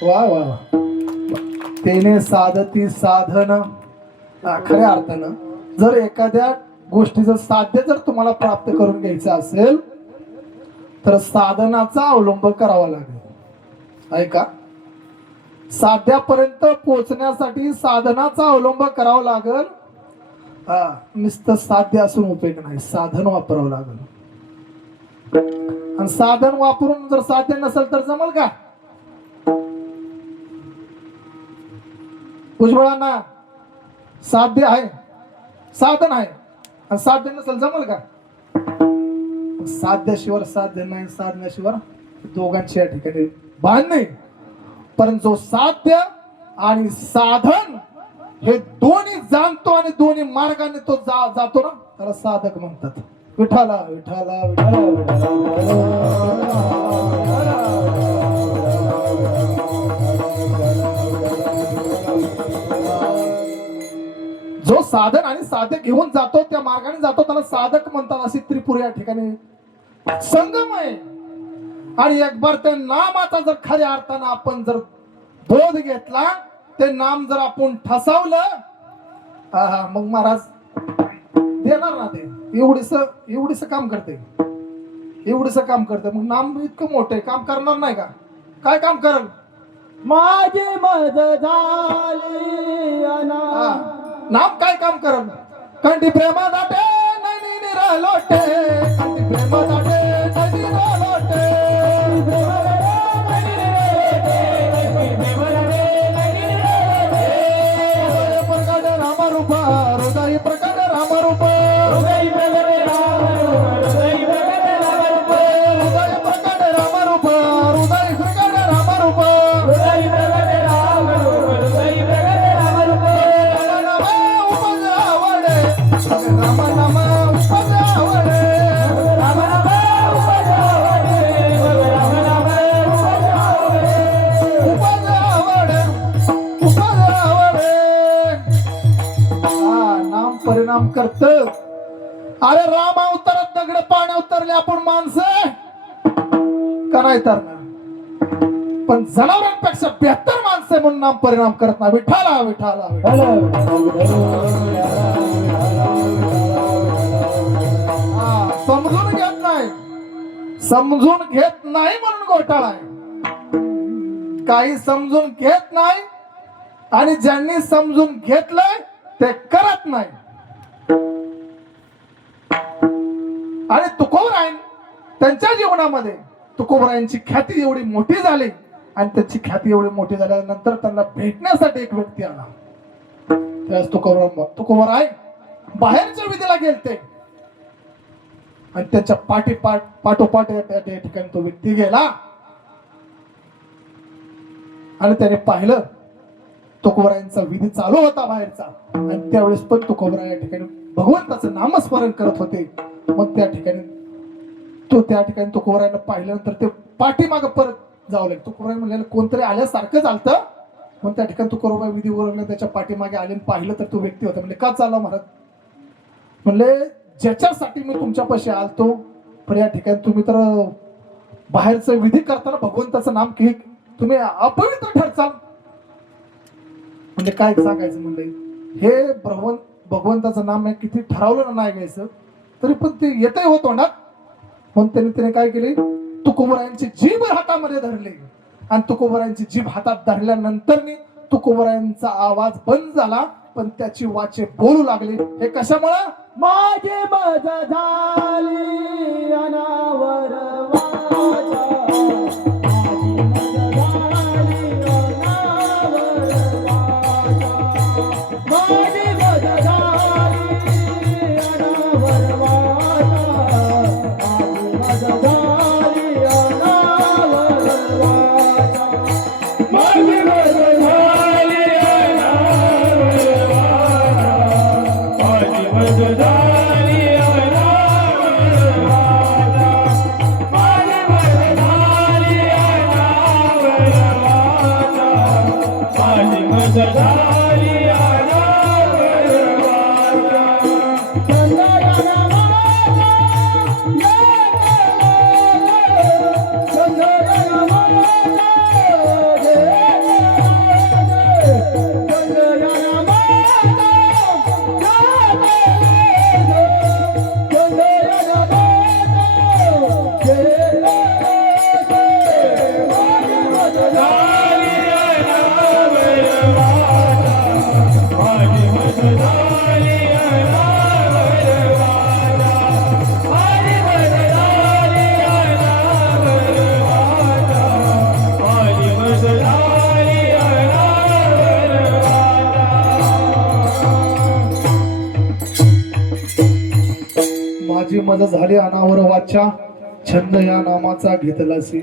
वा वा तेने साधती साधन. खऱ्या अर्थानं जर एखाद्या गोष्टीचं साध्य जर तुम्हाला प्राप्त करून घ्यायचं असेल तर साधनाचा अवलंब करावा लागेल. आहे का? साध्यापर्यंत पोहोचण्यासाठी साधनाचा अवलंब करावा लागेल. नुसतं साध्य असून उपयोग नाही, साधन वापरावं लागेल. आणि साधन वापरून जर साध्य नसेल तर जमल का? भुजबळांना साध्य आहे, साधन आहे, आणि साध्य नसेल जमल का? साध्याशिवाय साध्य नाही, साधण्याशिवाय दोघांची या ठिकाणी भान नाही. परंतु जो साध्य आणि साधन हे दोन्ही जाणतो आणि दोन्ही मार्गाने तो जातो ना, त्याला साधक म्हणतात. विठाला विठाला विठाला जो साधन आणि साध्य घेऊन जातो, त्या मार्गाने जातो, त्याला साधक म्हणतात. अशी त्रिपुर या ठिकाणी संगम आहे. आणि एक बार त्या नामाचा जर खऱ्या अर्थानं आपण जर बोध घेतला, ते नाम जर आपण ठसावलं, मग महाराज देणार ना. ते एवढीस काम करते, एवढीस काम करते. मग नाम इतकं मोठं काम करणार नाही का? काय काम करल? माझी मज झाली नाम काय काम करल? कंठी प्रेमा दाटे नाही निरा लोटे, कंठी प्रेमा दाटे नाही निरा लोटे. प्रकट रामरूप हृदय प्रकट रामरूप, हृदय प्रकट रामरूप, हृदय प्रकट रामरूप, हृदय प्रकट रामरूप, हृदय प्रकट रामरूप, हृदय प्रकट रामरूप. उपज आवडे राम नाम उपज आवडे, राम नाम उपज आवडे, राम नाम उपज आवडे, उपज आवडे, उपज आवडे. नाम परिणाम करत. अरे राम अवतारात दगड पाणी उतरले, आपण माणसं का नाही तरणार? पण जनावरांपेक्षा बेहतर माणसं म्हणून नाम परिणाम करत नाही. विठाला विठाला समजून घेत नाही, समजून घेत नाही म्हणून घोटाळा आहे. काही समजून घेत नाही आणि ज्यांनी समजून घेतलंय ते करत नाही. आणि तुकोबराय त्यांच्या जीवनामध्ये तुकोबरायांची ख्याती एवढी मोठी झाली, आणि त्याची ख्याती एवढी मोठी झाल्यानंतर त्यांना भेटण्यासाठी एक व्यक्ती आला. त्यावेळेस तुकोबराय बाहेरच्या विधीला गेलते, आणि त्याच्या पाठोपाठ त्या ठिकाणी तो व्यक्ती गेला. आणि त्याने पाहिलं तुकोबरायांचा विधी चालू होता बाहेरचा, आणि त्यावेळेस पण तुकोबराय या ठिकाणी भगवंताचं नामस्मरण करत होते. मग त्या ठिकाणी तुकोबरायांना पाहिल्यानंतर ते पाठीमाग परत जाऊ लागले. तुकोबराय म्हणले कोणतरी आल्यासारखं झालतं, मग त्या ठिकाणी तुकोबाराय विधी उरकला, त्याच्या पाठीमागे आले आणि पाहिलं तर तो व्यक्ती होता. म्हणजे का चालला महाराज? म्हणले ज्याच्यासाठी मी तुमच्यापाशी आलतो, पण या ठिकाणी तुम्ही तर बाहेरचं विधी करताना भगवंताचं नाम की तुम्ही अपवित्र ठरचाल. म्हणजे काय सांगायचं म्हणले, हे भगवंताचं नाम आहे किती ठरवलं ना नाही घ्यायचं तरी पण ते येतही होत तोंडात. म्हणून त्याने काय केली, तुकोबारायांची जीभ हातामध्ये धरली आणि तुकोबारायांची जीभ हातात धरल्यानंतर तुकोबारायांचा आवाज बंद झाला, पण त्याची वाचे बोलू लागली. हे कशामुळं? माझी मज झाली अनावर वाचा, माझी मज झाली अनावर वाचा, माझी मज झाली अनावर वाचा, माझी मज झाली अनावर वाचा, माझी मज झाली अनावर वाचा, माझी मज झाली अनावर वाचा, माझी मज झाली अनावर वाचा. माझी मजा झाली अनावर वाचा, छंद या नामाचा घेतलासी.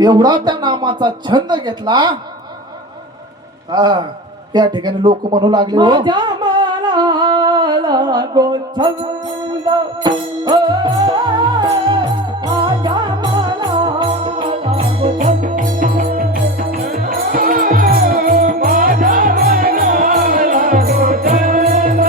एवढा त्या नामाचा छंद घेतला, त्या ठिकाणी लोक म्हणू लागले, हो माझ्या मनाला गोछंद, माझ्या मनाला गोछंद, माझ्या मनाला गोछंद,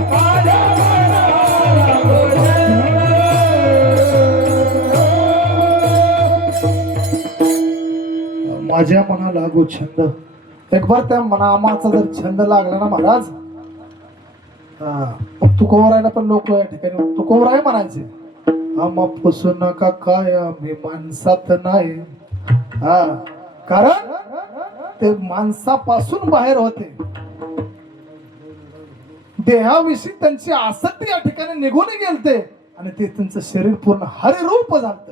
माझ्या मनाला गोछंद, माझ्या मना लागू छंद. एक बार त्या नामाचा जर छंद लागला ना महाराज, मग तुकोबारायला पण लोक या ठिकाणी तुकोबाराय म्हणायचे, आम्हा पुसू नका काय मी माणसात नाही. कारण ते माणसापासून बाहेर होते, देहाविषयी त्यांची आसक्ती या ठिकाणी निघून गेलते आणि ते त्यांचं शरीर पूर्ण हरिरूप झालत.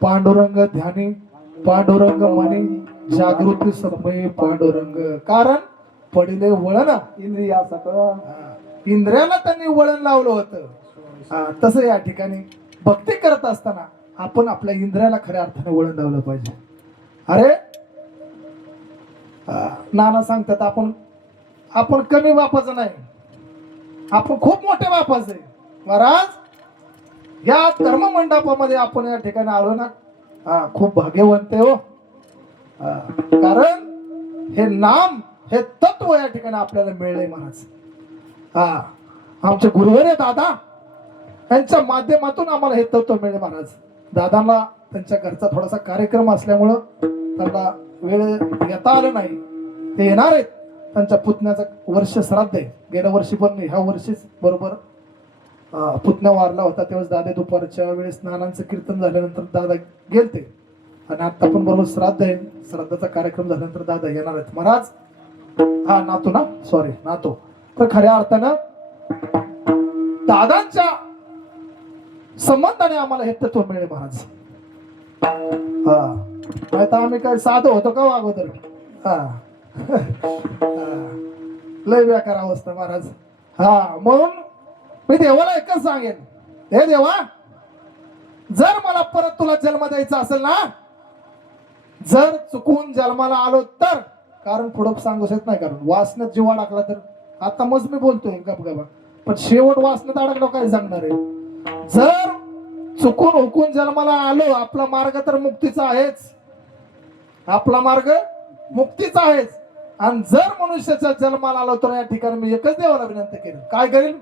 पांडुरंग ध्यानी, पांडुरंग मनी, जागृती समयी पांडुरंग. कारण पडिले वळण इंद्रिया सकळ, इंद्रियाला त्यांनी वळण लावलं होतं. तसं या ठिकाणी भक्ती करत असताना आपण आपल्या इंद्रियाला खऱ्या अर्थाने वळण लावलं पाहिजे. अरे नाना सांगतात, आपण कमी बापाचं नाही, आपण खूप मोठे बापाच आहे महाराज. या धर्म मंडपामध्ये आपण या ठिकाणी आलो ना, खूप भाग्यवंत आहे हो. कारण हे नाम, हे तत्व या ठिकाणी आपल्याला मिळलंय महाराज. आमचे गुरुवर्य दादा यांच्या माध्यमातून आम्हाला हे तत्व मिळेल महाराज. दादांना त्यांच्या घरचा थोडासा कार्यक्रम असल्यामुळं त्यांना वेळ येता आलं नाही. ते येणार आहेत, त्यांच्या पुतण्याचं वर्ष श्राद्ध आहे. गेल्या वर्षी पण ह्या वर्षीच बरोबर पुतण्या वारला होता, तेव्हा दादा दुपारच्या वेळेस स्नानांचं कीर्तन झाल्यानंतर दादा गेलते आणि आता पण बरोबर श्राद्ध आहे. श्राद्धाचा कार्यक्रम झाल्यानंतर दादा येणार आहेत महाराज. नातू ना, सॉरी नातू. तर खऱ्या अर्थानं दादांच्या संबंधाने आम्हाला हे तत्व मिळेल महाराज. हा नाही तर आम्ही काय साधं होतो का हो अगोदर. हा हा. लय बेकार अवस्था महाराज. हा म्हणून मी देवाला एकच सांगेन, हे देवा जर मला परत तुला जन्म द्यायचा असेल ना, जर चुकून जन्माला आलो तर, कारण पुढं सांगू शकत नाही, कारण वासनेत जीव अडकला तर, आता मग मी बोलतोय गपगपा, पण शेवट वासनेत अडकलो काय सांगणार आहे. जर चुकून हुकून जन्माला आलो, आपला मार्ग तर मुक्तीचा आहेच, आपला मार्ग मुक्तीचा आहेच. आणि जर मनुष्याच्या जन्माला आलो तर या ठिकाणी मी एकच देवाला विनंती केली, काय करेल,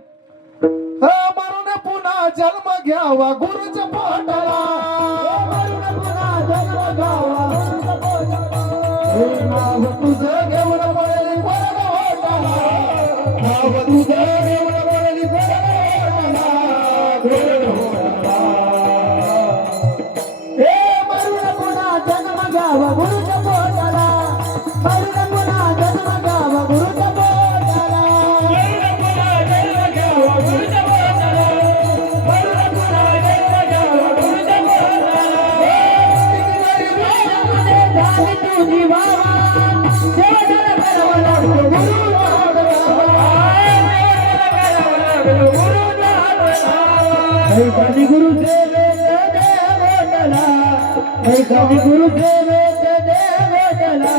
मरून पुन्हा जन्म घ्यावा गुरुच्या पोटाला, मरून पुन्हा जन्म घ्यावा गुरुच्या पोटाला, नाव तुझं घेऊन पडेल कोणाला ओटाला, नाव तुझं घेऊन पडेल कोणाला ओटाला, हे मरून पुन्हा जन्म घ्यावा गुरुच्या पोटाला, मरून पुन्हा जन्म घ्यावा गुरुच्या पोटाला, कधी गुरु सेवेत देवटला, कधी गुरु सेवेत देवटला,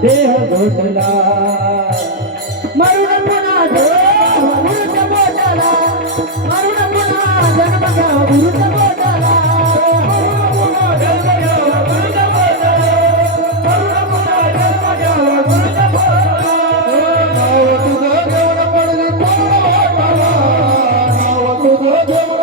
देह घोटला, मरून पुन्हा देव गुरुच्या पोटाला, मरून पुन्हा जन्म घ्यावा गुरुच्या पोटाला, मरून पुन्हा जन्म घ्यावा गुरुच्या पोटाला, मरून पुन्हा जन्म घ्यावा गुरुच्या पोटाला, नाव तुझं घेऊन पडली कोणाला ओटाला, नाव तुझं घेऊन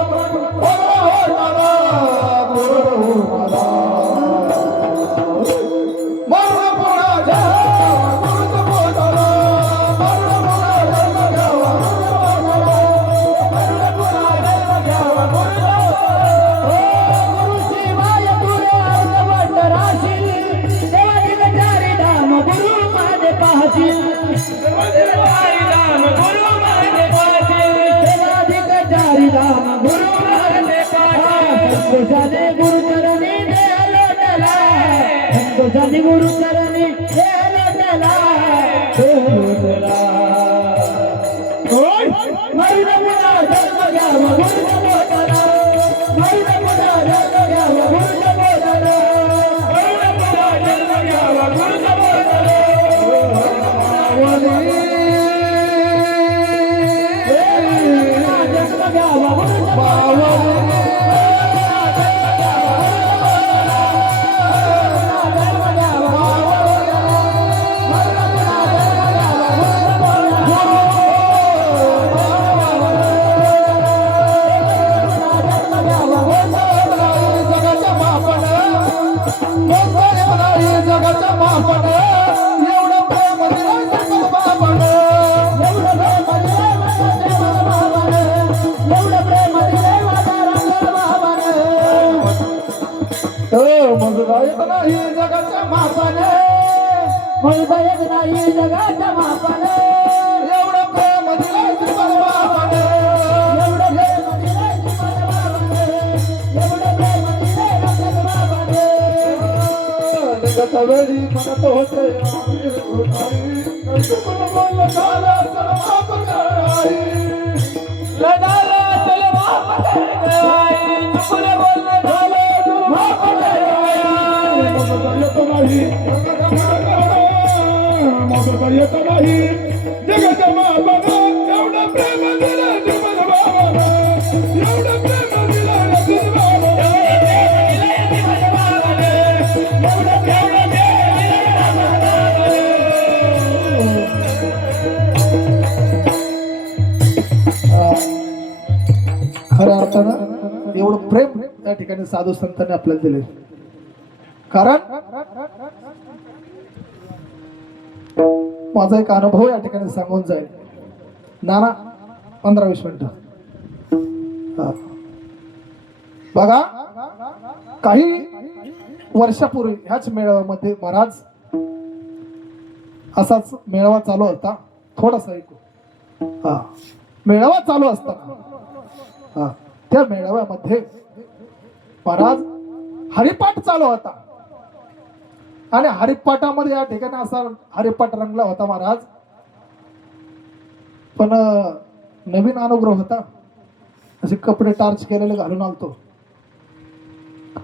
गुरु चरणी लोटला, गुरु चरणी लोटला, मरून पुन्हा जन्म घ्यावा गुरुच्या पोटाला, मरून पुन्हा जन्म घ्यावा गुरुच्या पोटाला, मरून पुन्हा जन्म घ्यावा गुरुच्या पोटाला, जन्म घ्यावा गुरुच्या पोटाला, नाही जगाच्या मापाने, मग नाही जगाच्या मापाने, एवढं प्रेम दिलंय तुम्हाला बाबाने, एवढं प्रेम दिलंय तुम्हाला बाबाने, एवढं प्रेम दिलंय आपल्याला बाबाने, जगाच्या वेळी म्हणत होते नाही जगाच्या बाबाला, एवढं प्रेम दिलं तुम्हाला बाबाला, एवढं प्रेम दिलं तुम्हाला बाबाला, एवढं प्रेम खऱ्या अर्थानं एवढं प्रेम त्या ठिकाणी साधू संतांनी आपल्याला दिले. कारण माझा एक अनुभव या ठिकाणी सांगून जाईल. नाना 15-20 मिनिटं बघा. काही वर्षापूर्वी ह्याच मेळाव्यामध्ये महाराज असाच मेळावा चालू होता. थोडासा ऐकू. मेळावा चालू असताना त्या मेळाव्यामध्ये महाराज हरिपाठ चालू होता आणि हरिपाठामध्ये या ठिकाणी असा हरिपाठ रंगला होता महाराज. पण नवीन अनुग्रह होता, असे कपडे टार्च केलेले घालून आलतो.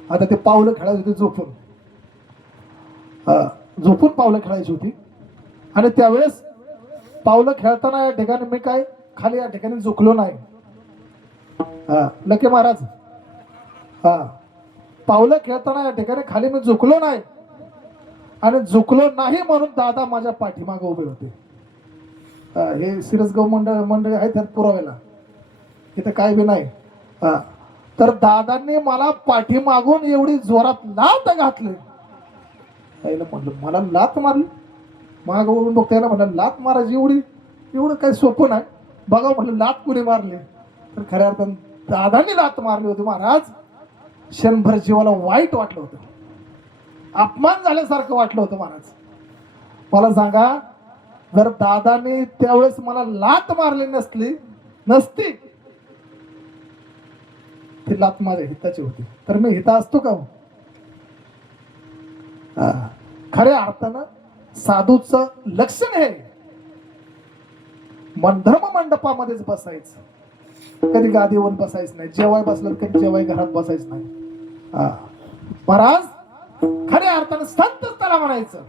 आता ते पावलं खेळायची होती झोपून, झोपून पावलं खेळायची होती. आणि त्यावेळेस पावलं खेळताना या ठिकाणी मी काय खाली या ठिकाणी झुकलो नाही. लके महाराज, पावलं खेळताना या ठिकाणी खाली मी झुकलो नाही. आणि झुकलो नाही म्हणून दादा माझ्या पाठीमागे उभे होते. हे सिरसगाव मंडळी आहे त्यात पुरावेला, इथं काय बी नाही. तर दादांनी मला पाठीमागून एवढी जोरात लात घातली. म्हटलं मला लात मारली, माग बघून बघता यायला म्हटलं लात मारायची एवढं काही सोपं नाही. बघा म्हटलं लात कुणी मारली, तर खऱ्या अर्थानं दादांनी लात मारली होती महाराज. क्षणभर जीवाला वाईट वाटलं होतं, अपमान झाल्यासारखं वाटलं होतं महाराज. मला सांगा, जर दादाने त्यावेळेस मला लात मारली नसती ती लात माझ्या हिताची होती, तर मी हिता असतो का? खऱ्या अर्थानं साधूचं लक्षण हे धर्म मंडपामध्येच बसायचं, कधी गादीवर बसायचं नाही. जेवाय बसलं कधी जेवाय घरात बसायचं नाही. महाराज खऱ्या अर्थानं संतच त्याला म्हणायचं.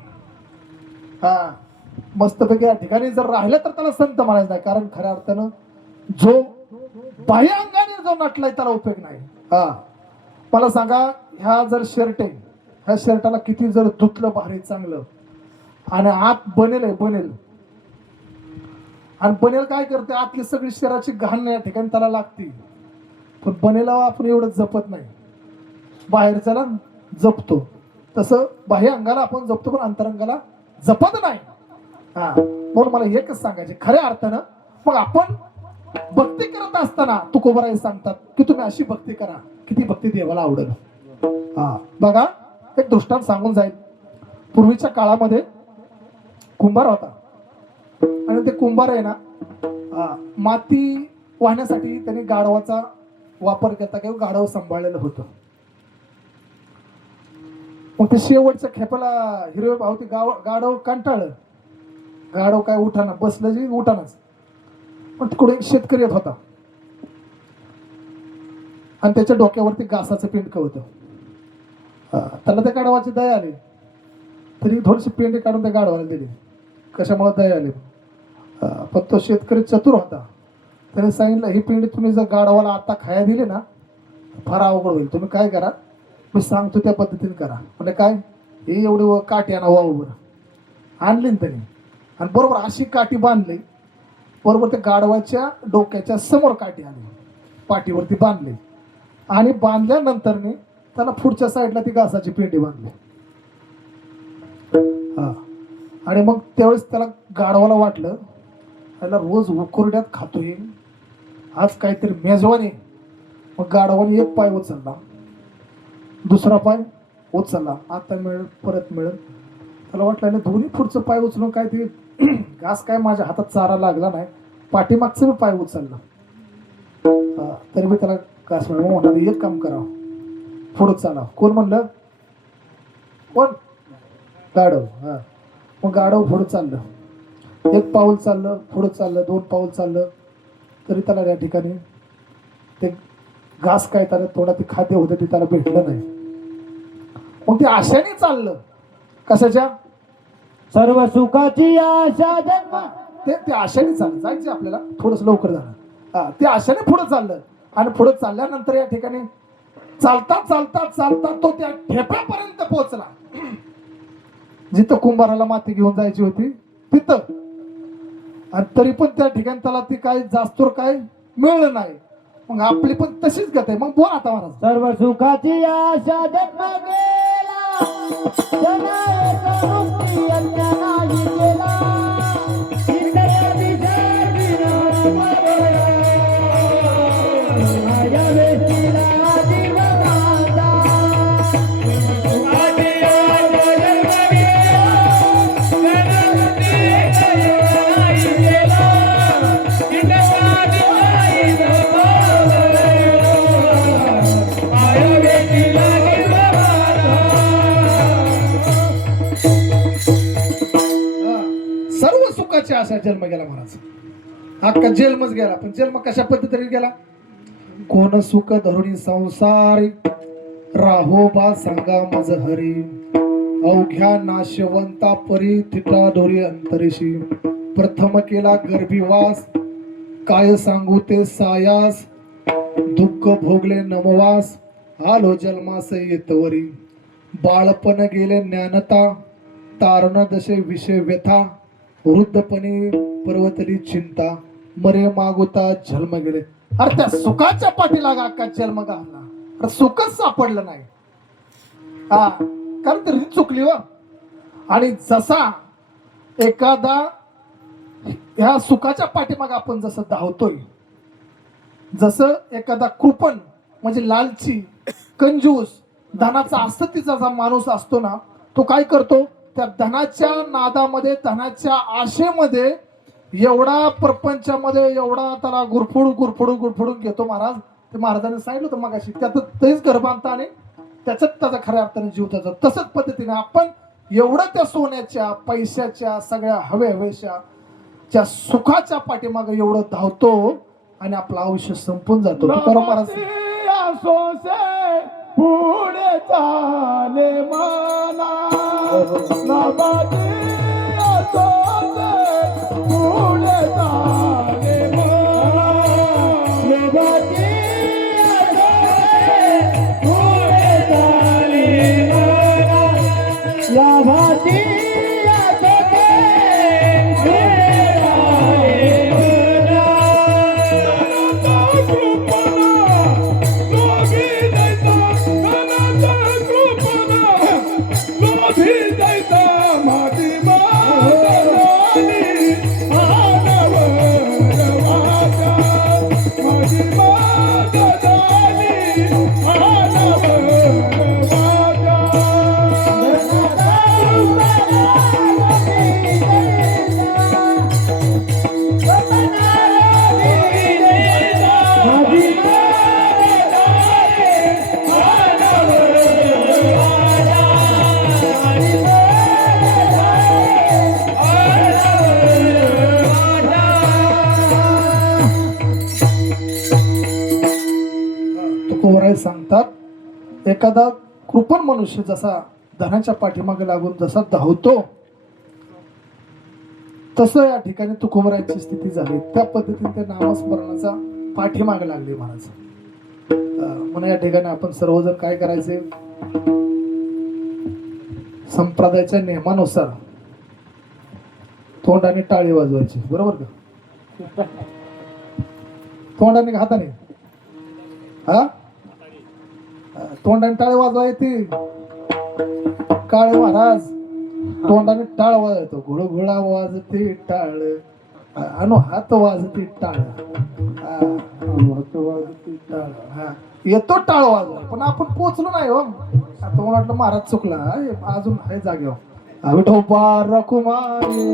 मस्तपैकी या ठिकाणी जर राहिलं तर त्याला संत म्हणायचं नाही, कारण खऱ्या अर्थानं जो बाह्य अंगाने जो नटलाय त्याला उपयोग नाही. मला सांगा, ह्या जर शर्ट आहे, ह्या शर्टाला किती जर धुतलं भारी चांगलं आणि आत बनेल आणि बनेल काय करते, आतली सगळी शरीराची घाण या ठिकाणी त्याला लागते. पण बनेला आपण एवढं जपत नाही, बाहेरच्याला जपतो. तसं बाह्य अंगाला आपण जपतो पण अंतरंगाला जपत नाही. म्हणून मला एकच सांगायचे, खऱ्या अर्थानं मग आपण भक्ती करत असताना तुकोबराय सांगतात की तुम्ही अशी भक्ती करा किती भक्ती देवाला आवडेल. बघा, एक दृष्टांत सांगून जाईल. पूर्वीच्या काळामध्ये कुंभार होता आणि ते कुंभार आहे ना, माती वाहण्यासाठी त्यांनी गाढवाचा वापर करता किंवा गाढव सांभाळलेलं होतं. मग ते शेवटच्या खेपाला हिरवे भावती गाढव कंटाळलं. गाढव काय उठाना, बसलं जी उठानाच. पण तिकडे एक शेतकरी येत होता आणि त्याच्या डोक्यावरती घासाचं पिंडकं होतं. त्याला त्या गाढवाची दया आली, तरी थोडीशी पेंडी काढून त्या गाढवाला दिली. कशामुळे दया आली, पण तो शेतकरी चतुर होता. त्याने सांगितलं, ही पिंडी तुम्ही जर गाढवाला आता खाया दिली ना फार अवघड होईल. तुम्ही काय करा, मी सांगतो त्या पद्धतीने करा. म्हणजे काय, हे एवढी काठी आणा वावर आणली त्यांनी आणि बरोबर अशी काठी बांधली, बरोबर त्या गाढवाच्या डोक्याच्या समोर काठी आली, पाठीवरती बांधली आणि बांधल्यानंतर त्याला पुढच्या साईडला ती घासाची पेंडी बांधली. आणि मग त्यावेळेस त्याला गाढवाला वाटलं, त्याला रोज उकुरड्यात खातोय, आज काहीतरी मेजवानी. मग गाढवाने एक पाय उचलला, दुसरा पाय उचलला, आता मिळेल परत मिळेल. त्याला वाटलं दोन्ही पुढचं पाय उचलून काय ते घास काय माझ्या हातात चारा लागला नाही, पाठीमागचं मी पाय उचलला तरी मी त्याला घास मिळेल. म्हणतात एक काम करा, पुढं चाला. कोण म्हणलं? कोण? गाढव. मग गाढव पुढं चाललं, एक पाऊल चाललं, पुढं चाललं, 2 पाऊल चाललं, तरी त्याला त्या ठिकाणी ते घास काय त्याला थोडा ते खाद्य होतं ते त्याला भेटलं नाही. मग ते आशाने चाललं. कशाच्या? सर्व सुखाची आशा जन्म. ते आशाने चाललं, जायचे आपल्याला थोडस लवकर झालं. ते आशाने पुढे चाललं आणि पुढे चालल्यानंतर या ठिकाणी चालता चालता चालता तो त्या ठेप्यापर्यंत पोहोचला जिथं कुंभाराला माती घेऊन जायची होती तिथं. आणि तरी पण त्या ठिकाणी त्याला ती काय जास्तूर काय मिळलं नाही. मग आपली पण तशीच गत आहे. मग बोल आता महाराज. सर्व सुखाची आशा जन्म गेला, जनाचा मुक्ती अज्ञानाही गेला. सर्व सुखाची आशा जन्म गेला महाराज. अख्खा जन्मच गेला. पण जन्म कशा पद्धतीने गेला? कोण सुख धरुणी संसारी, राहोबा सांगा मज हरी, अवघ्या नाशवंता परी थिटा डोरी अंतरीशी, प्रथम केला गर्भीवास, काय सांगू ते सायास, दुःख भोगले नमवास, आलो जन्मास येतवरी, बाळपण गेले ज्ञानता, तारण दशे विषय व्यथा, वृद्धपणी पर्वतली चिंता, मरे मागुता जन्म गेले. अरे त्या सुखाच्या पाठीलागा अख्खा जन्म घालला. अरे सुखच सापडलं नाही. हा, कारण तरी चुकली व. आणि जसा एखादा ह्या सुखाच्या पाठीमाग आपण जसं धावतोय, जसं एखादा कृपण म्हणजे लालची, कंजूस, धनाचा आसक्तीचा जो माणूस असतो ना, तो काय करतो? त्या धनाच्या नादामध्ये, धनाच्या आशेमध्ये एवढा प्रपंचामध्ये एवढा त्याला गुरफडून घेतो महाराज. ते महाराजांनी सांगितलं होतं मगाशी, त्यात तेच घर बांधता आणि त्याच्यात त्याचा खऱ्या अर्थाने जीव त्याचा. तसंच पद्धतीने आपण एवढं त्या सोन्याच्या, पैशाच्या, सगळ्या हवेच्या त्या सुखाच्या पाठीमागे एवढं धावतो आणि आपलं आयुष्य संपून जातो. तुकाराम महाराज पुढे चाले मना, नबाती असोसे पुढे चाले मना, नबाती असोसे पुढे चाले मना, नबाती सांगतात, एखादा कृपण मनुष्य जसा धनाच्या पाठीमागे लागून जसा धावतो, तसं या ठिकाणी तुकोबरायांची स्थिती झाली. त्या पद्धतीने ते नामस्मरणाचा पाठीमागे लागले महाराज. म्हणून या ठिकाणी आपण सर्वजण काय करायचे? संप्रदायाच्या नियमानुसार तोंडाने टाळी वाजवायची. बरोबर का? तोंडाने का हाताने? हा, तोंडाने टाळ वाजवा येते. काळे महाराज तोंडाने टाळ वाजवतो. घोडघोडा वाजते टाळ, अनु हात वाजते टाळ, हात वाजते टाळ. हा, येतो टाळ वाजवा, पण आपण पोचलो नाही हो. आता मला वाटलं महाराज चुकला, अजून आहे जागेवर. विठोबा रखुमाई,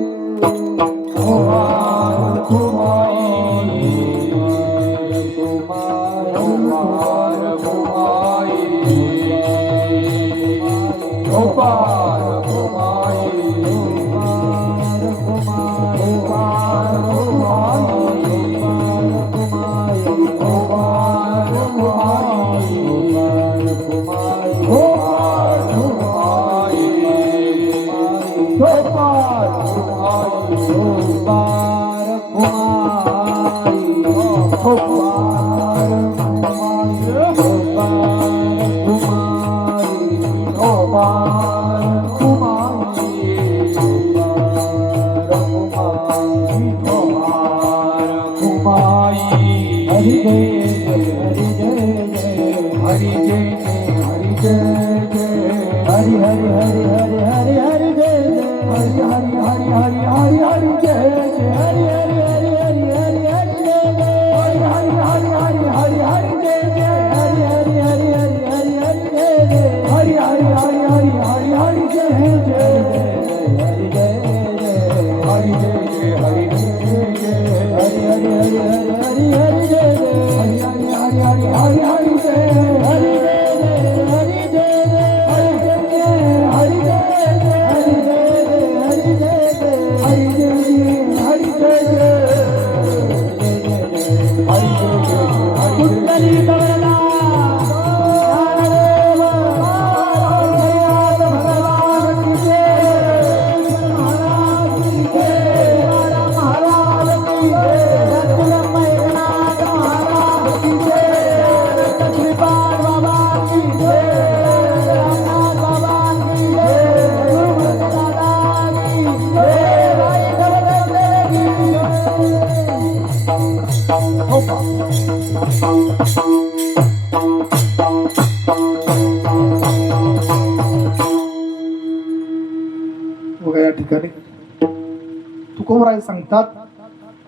हरि हो का? बघा या ठिकाणी तुकोबराय सांगतात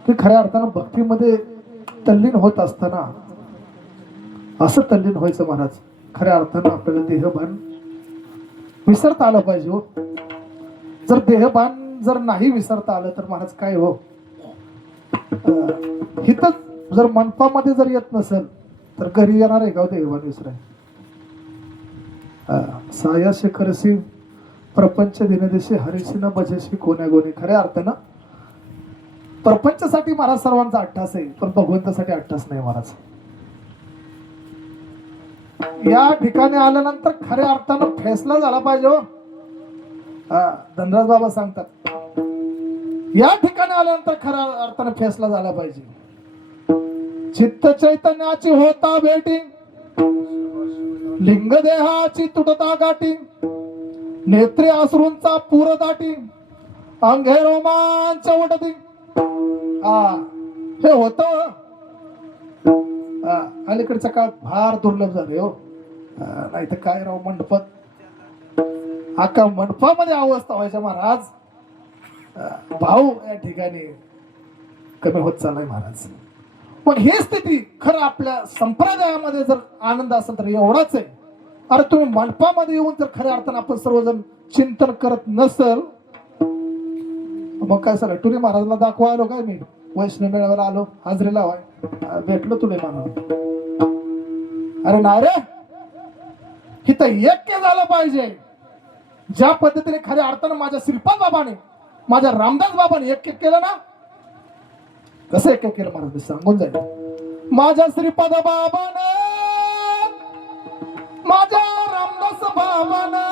की खऱ्या अर्थानं भक्तीमध्ये तल्लीन होत असताना असं तल्लीन व्हायचं महाराज. खऱ्या अर्थानं आपल्याला देहभान विसरता आलं पाहिजे हो. जर देहभान जर नाही विसरता आलं तर महाराज काय हो, हिथं जर मनपामध्ये जर येत नसेल तर घरी येणार आहे का हो देहभान विसराय? सायाशी करसी प्रपंच दिनदेशी हरिशी न बजेशी कोण्या गोनी. खऱ्या अर्थानं प्रपंचासाठी महाराज सर्वांचा अट्टास आहे, पण भगवंतासाठी अट्टास नाही महाराज. या ठिकाणी आल्यानंतर खऱ्या अर्थानं फैसला झाला पाहिजे हो. धनराज बाबा सांगतात या ठिकाणी आल्यानंतर खऱ्या अर्थानं फैसला झाला पाहिजे. चित्त चैतन्याची होता भेटी, लिंग देहाची तुटता गाठी, नेत्रे अश्रूंचा पूर दाटी, अंगे रोमांच उडती. हे होत अलीकडच्या काळात फार दुर्लभ झाले हो. नाही तर काय राव, मंडपात आका मंडपामध्ये अवस्था व्हायच्या महाराज. भाऊ या ठिकाणी कमी होत चाललाय महाराज. पण ही स्थिती खरं आपल्या संप्रदायामध्ये जर आनंद असेल तर एवढाच आहे. अरे तुम्ही मंडपामध्ये येऊन जर खऱ्या अर्थानं आपण सर्वजण चिंतन करत नसल मग काय सर टुरी महाराजला दाखवा आलो काय मी वैष्णव मेळाव्याला आलो हाजरीला व्हाय भेटलो तुले म्हणून. अरे नाही रे, हिथं ऐक्य झालं पाहिजे. ज्या पद्धतीने खऱ्या अर्थानं माझ्या श्रीपाद बाबाने माझ्या रामदास बाबाने एक केलं ना, कसं एक केलं महाराज सांगून जाईल. माझ्या श्रीपाद बाबाने माझ्या रामदास बाबाने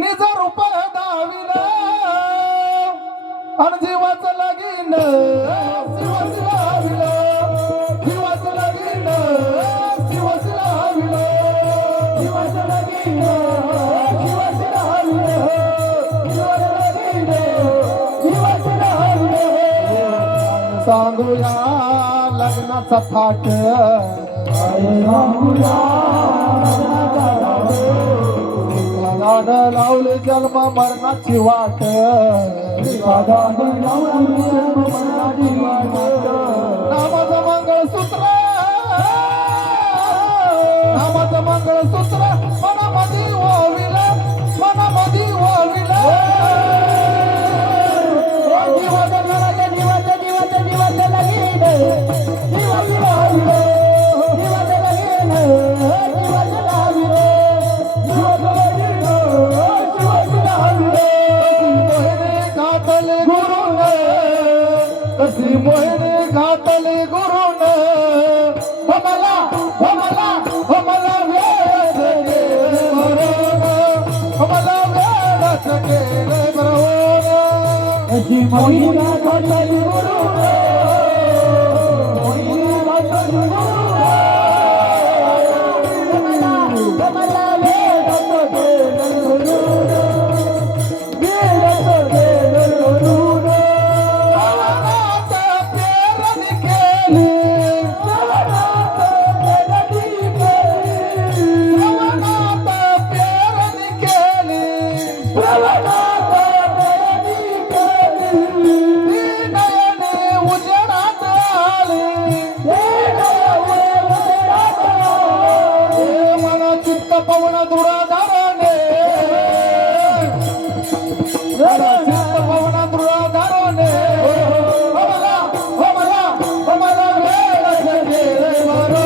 निज रूप दाविला आणि जीवाचं लगीन शिवाची लाविला, जीवाचं लगीन शिवाची लाविला, जीवाचं लगीन शिवाची लाविला, जीवाचं लगीन शिवाची लाविला. सांगूया लग्नाचा थाट, सांगूया लावले जन्म मरणाची वाट, नामाचं मंगळसूत्र, नामाचं मंगळसूत्र मनामध्ये ओविलं, मनामध्ये ओविलं. जीवाचं लगीन, जीवाचं जीवाचं जीवाचं लगीन, जीवाचं लाविलं, जीवाचं लगीन, जीवाचं लाविलं, जीवाचं लगीन, जीवाचं लाविलं. घातले गुरुन, कशी मोहिनी घातले गुरुन, मला मला वेळच गेले मरण, मला वेळच गेले मरण. कशी मोहिनी घातले गुरुन, मोहिनी घातले गुरुन, मला वेळच गेले मरण.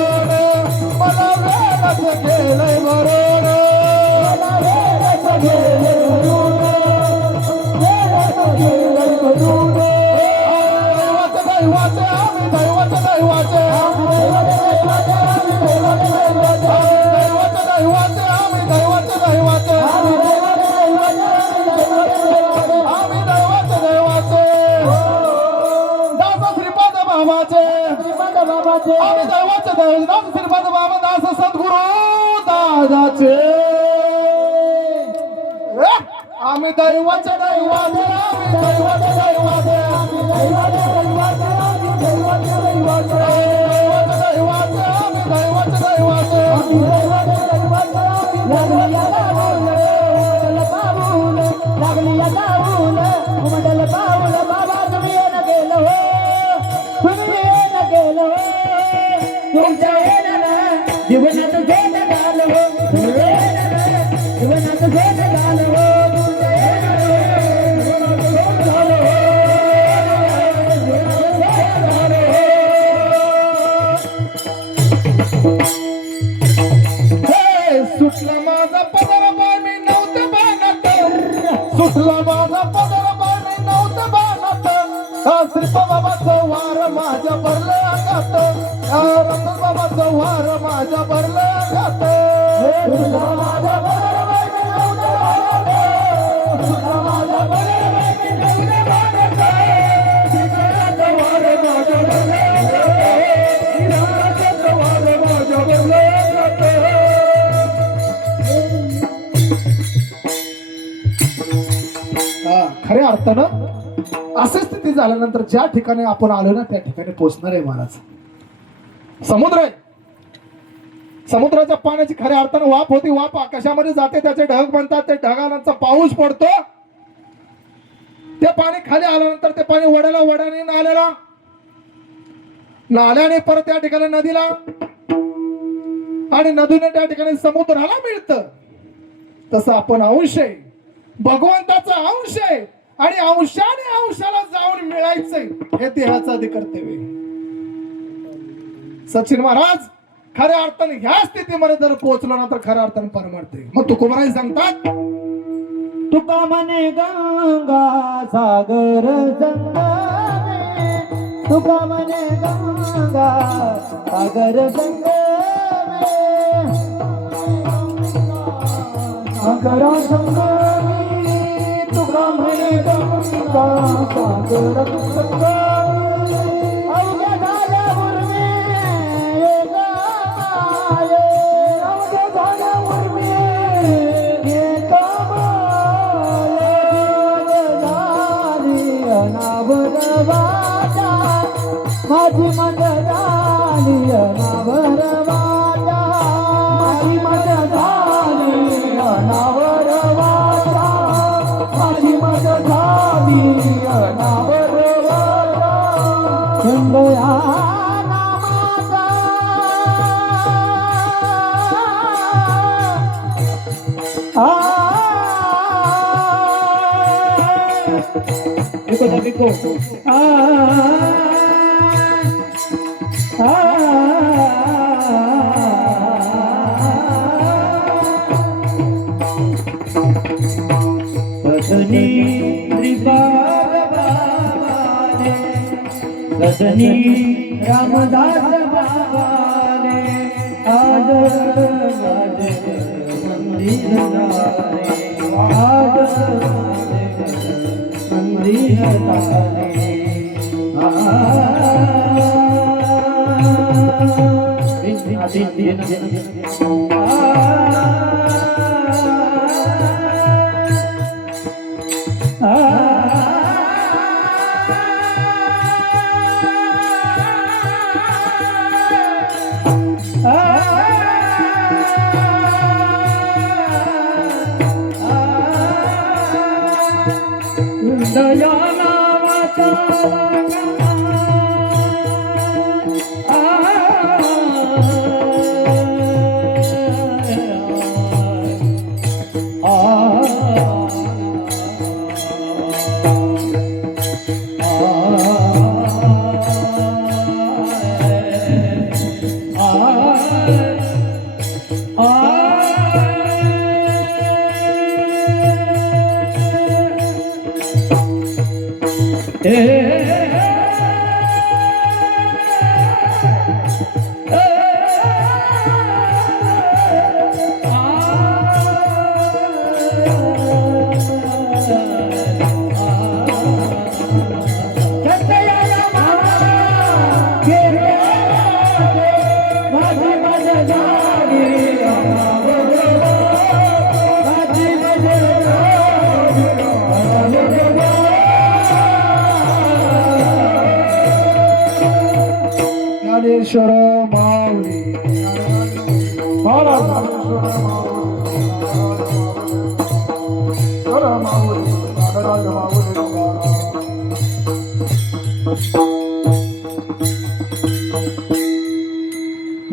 आम्ही दैवाचे दैवाचे आम्ही दैवाचे दैवाचे आम्ही दैवाचे दैवाचे आम्ही दैवाचे दैवाचे दैवाचे आम्ही दैवाचे दैवाचे आम्ही दैवाचे दैवाचे आम्ही लागली या गाऊल पाऊल लागली या गाऊल उमटल पाऊल बाबा तुम्ही येणं गेलो हो तुम्ही येणं गेलो हो तुमच्या येण्याला जीवनात भेट झालं हो तुमच्या येण्याला जीवनात भेट झालं हो तुमच्या येण्याला जीवनात भेट झालं हो सुटला माझा पदर बाय मी नव्हतं बाणात सुटला माझा पदर बाय मी नव्हतं बाणात श्रीप बाबाचं वार माझ्या भरलं अंगात रतन बाबाचं वार माझ्या भरलं अंगात सुटला माझा पदर बाय मी नव्हतं बाणात सुटला माझा पदर बाय मी नव्हतं बाणात श्रीरामाचं वार माझ्या भरलं अंगात श्रीरामाचं वार माझ्या भरलं अंगात खऱ्या अर्थानं अशी स्थिती झाल्यानंतर ज्या ठिकाणी आपण आलो ना त्या ठिकाणी पोहोचणार आहे महाराज समुद्र आहे समुद्राच्या पाण्याची खऱ्या अर्थानं वाफ होती वाफ आकाशामध्ये जाते त्याचे ढग बनतात ते ढगांचा पाऊस पडतो ते पाणी खाली आल्यानंतर ते पाणी वड्याला वड्याने नाल्याने परत त्या ठिकाणी नदीला आणि नदीने त्या ठिकाणी समुद्राला मिळतं तसं आपण अंश आहे भगवंताचा अंश आहे आणि अंशाने अंशाला जाऊन मिळायचंय हे देहाचं आधी कर्तव्य सचिन महाराज खऱ्या अर्थाने ह्या स्थितीमध्ये जर पोहोचलो ना तर खऱ्या अर्थाने परमार्थ आहे मग तुकोबाराय सांगतात तुका म्हणे गंगा सागर संगमे तुका म्हणे गंगा सागर संगमे सागर संगमे तुका म्हणे गंगा सागर संगमे अवघ्या झाल्या उर्मी एकामाये अवघ्या झाल्या उर्मी अनावरवाटा माझी मत झाली अनावरवाटा माझी मत झाली अनावरवाटा माझी मत झाली अनावरवाटा गंगया नामाचा देखो सजनी सजनी रामदास बाबाने आज मंदिर आज दया नावाचा मग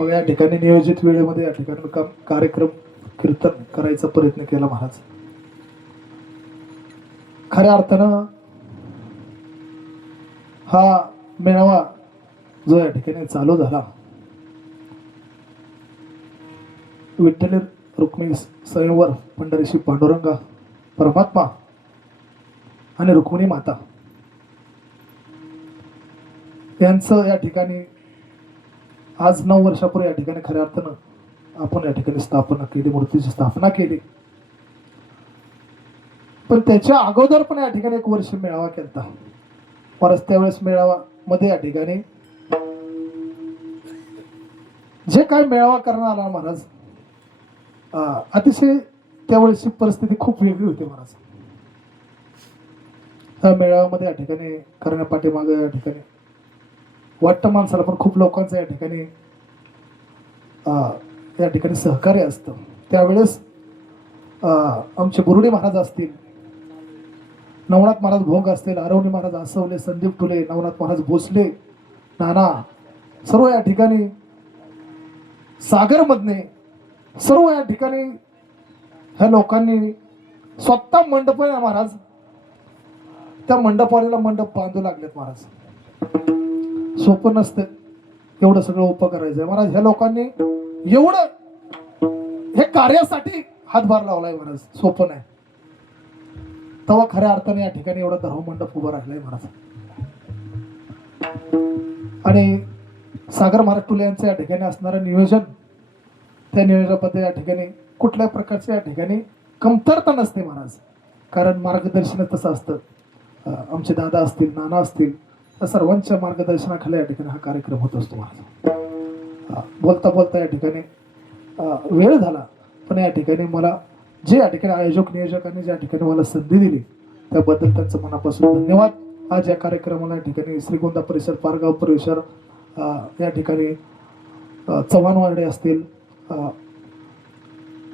या ठिकाणी नियोजित वेळेमध्ये या ठिकाणी कार्यक्रम कीर्तन करायचा प्रयत्न केला महाराज. खऱ्या अर्थानं हा मेळावा जो या ठिकाणी चालू झाला, विठ्ठल रुक्मिणी स्वयंवर पंढरीशी पांडुरंगा परमात्मा आणि रुक्मिणी माता यांचं या ठिकाणी आज 9 वर्षापूर्वी या ठिकाणी खऱ्या अर्थानं आपण या ठिकाणी स्थापना केली, मूर्तीची स्थापना केली. पण त्याच्या अगोदर पण या ठिकाणी 1 वर्ष मेळावा केला. परत त्यावेळेस मेळावा मध्ये या ठिकाणी जे काय मेळावा करणार आला महाराज, अतिशय त्यावेळेसची परिस्थिती खूप वेगळी होती महाराज. त्या मेळाव्यामध्ये या ठिकाणी करण्यापाठीमागे या ठिकाणी वाटतं माणसाला, पण खूप लोकांचं या ठिकाणी सहकार्य असतं. त्यावेळेस आमचे बुरुडी महाराज असतील, नवनाथ महाराज भोग असतील, आरवणी महाराज आसवले, संदीप टुले, नवनाथ महाराज भोसले, नाना, सर्व या ठिकाणी सागरमधने सर्व या ठिकाणी ह्या लोकांनी स्वतः मंडप आहे महाराज, त्या मंडपाला मंडप बांधू लागलेत महाराज. सोपं नसतं एवढं सगळं उभं करायचंय महाराज. ह्या लोकांनी एवढं हे कार्यासाठी हातभार लावलाय महाराज, सोपं नाही. तेव्हा खऱ्या अर्थाने या ठिकाणी एवढा धर्म मंडप उभा राहिलाय महाराज. आणि सागर महाराज टुले यांचं या ठिकाणी असणारं नियोजन, त्या नियोजनामध्ये या ठिकाणी कुठल्याही प्रकारच्या या ठिकाणी कमतरता नसते महाराज. कारण मार्गदर्शन तसं असतं. आमचे दादा असतील, नाना असतील, त्या सर्वांच्या मार्गदर्शनाखाली या ठिकाणी हा कार्यक्रम होत असतो महाराज. बोलता बोलता या ठिकाणी वेळ झाला, पण या ठिकाणी मला जे या ठिकाणी आयोजक नियोजकांनी ज्या ठिकाणी मला संधी दिली त्याबद्दल त्यांचं मनापासून धन्यवाद. आज या कार्यक्रमाला या ठिकाणी श्रीगोंदा परिसर, पारगाव परिसर, या ठिकाणी चव्हाणवाडे असतील,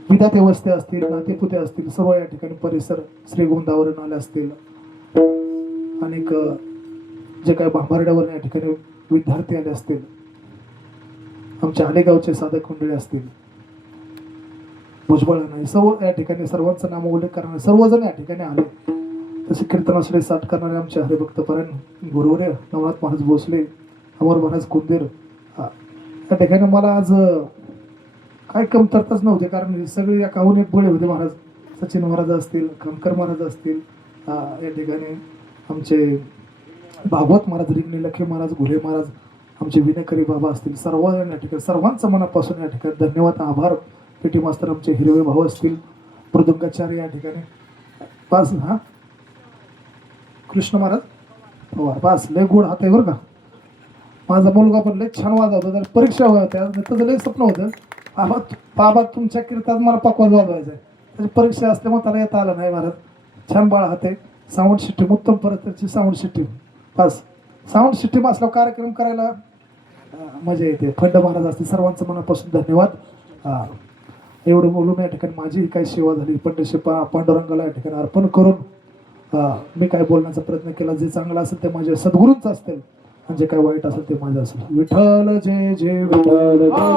विधाते वस्ते असतील, नातेपुते असतील, सर्व या ठिकाणी परिसर श्रीगोंदावरून आले असतील, अनेक जे काही भांबार्ड्यावरून या ठिकाणी विद्यार्थी आले असतील, आमच्या आलेगावचे साधक मंडळी असतील, भुजबळ नाही, सर्व या ठिकाणी सर्वांचं नाम उल्लेख करणारे सर्वजण या ठिकाणी आले. तसे कीर्तनाकडे साथ करणारे आमचे हरिभक्तपरायण गुरुवर्य नवनाथ महाराज भोसले, अमर महाराज कुंदेर, या ठिकाणी मला आज काय कमतरताच नव्हते. कारण सगळे एकाहून एक बळे होते महाराज. सचिन महाराज असतील, खमकर महाराज असतील, या ठिकाणी आमचे भागवत महाराज, रिंगणे लखे महाराज, घुले महाराज, आमचे विनयकरी बाबा असतील, सर्व या ठिकाणी सर्वांचं मनापासून या ठिकाणी धन्यवाद, आभार. पेटी मास्तर आमचे हिरवे भाऊ असतील, मृदुंगाचार्य या ठिकाणी पास, कृष्ण महाराज, हो पास, लय गोड हात आहे बरं का. माझा मुलगा पण लय छान वाजवतो. तर परीक्षा होत्या, त्याचं लय स्वप्न होतं, बाबा तुमच्या कीर्तनात मला पकवाज वाजवायचं आहे. त्याची परीक्षा असल्यामुळे त्याला येता आलं नाही महाराज. छान बाळ हाते, साऊंड सिस्टीम उत्तम परतची साऊंड सिस्टीम पास. साऊंड सिस्टीम असल्यावर कार्यक्रम करायला मजा येते. खंड महाराज असतील, सर्वांचं मनापासून धन्यवाद. एवढं बोलून या ठिकाणी माझी काही सेवा झाली पंडित पांडुरंगाला या ठिकाणी अर्पण करून मी काय बोलण्याचा प्रयत्न केला. जे चांगलं असेल ते माझ्या सद्गुरूंच असतील, आणि जे काय वाईट असेल ते माझं असेल. विठ्ठल जय जय विठ्ठल, महाराज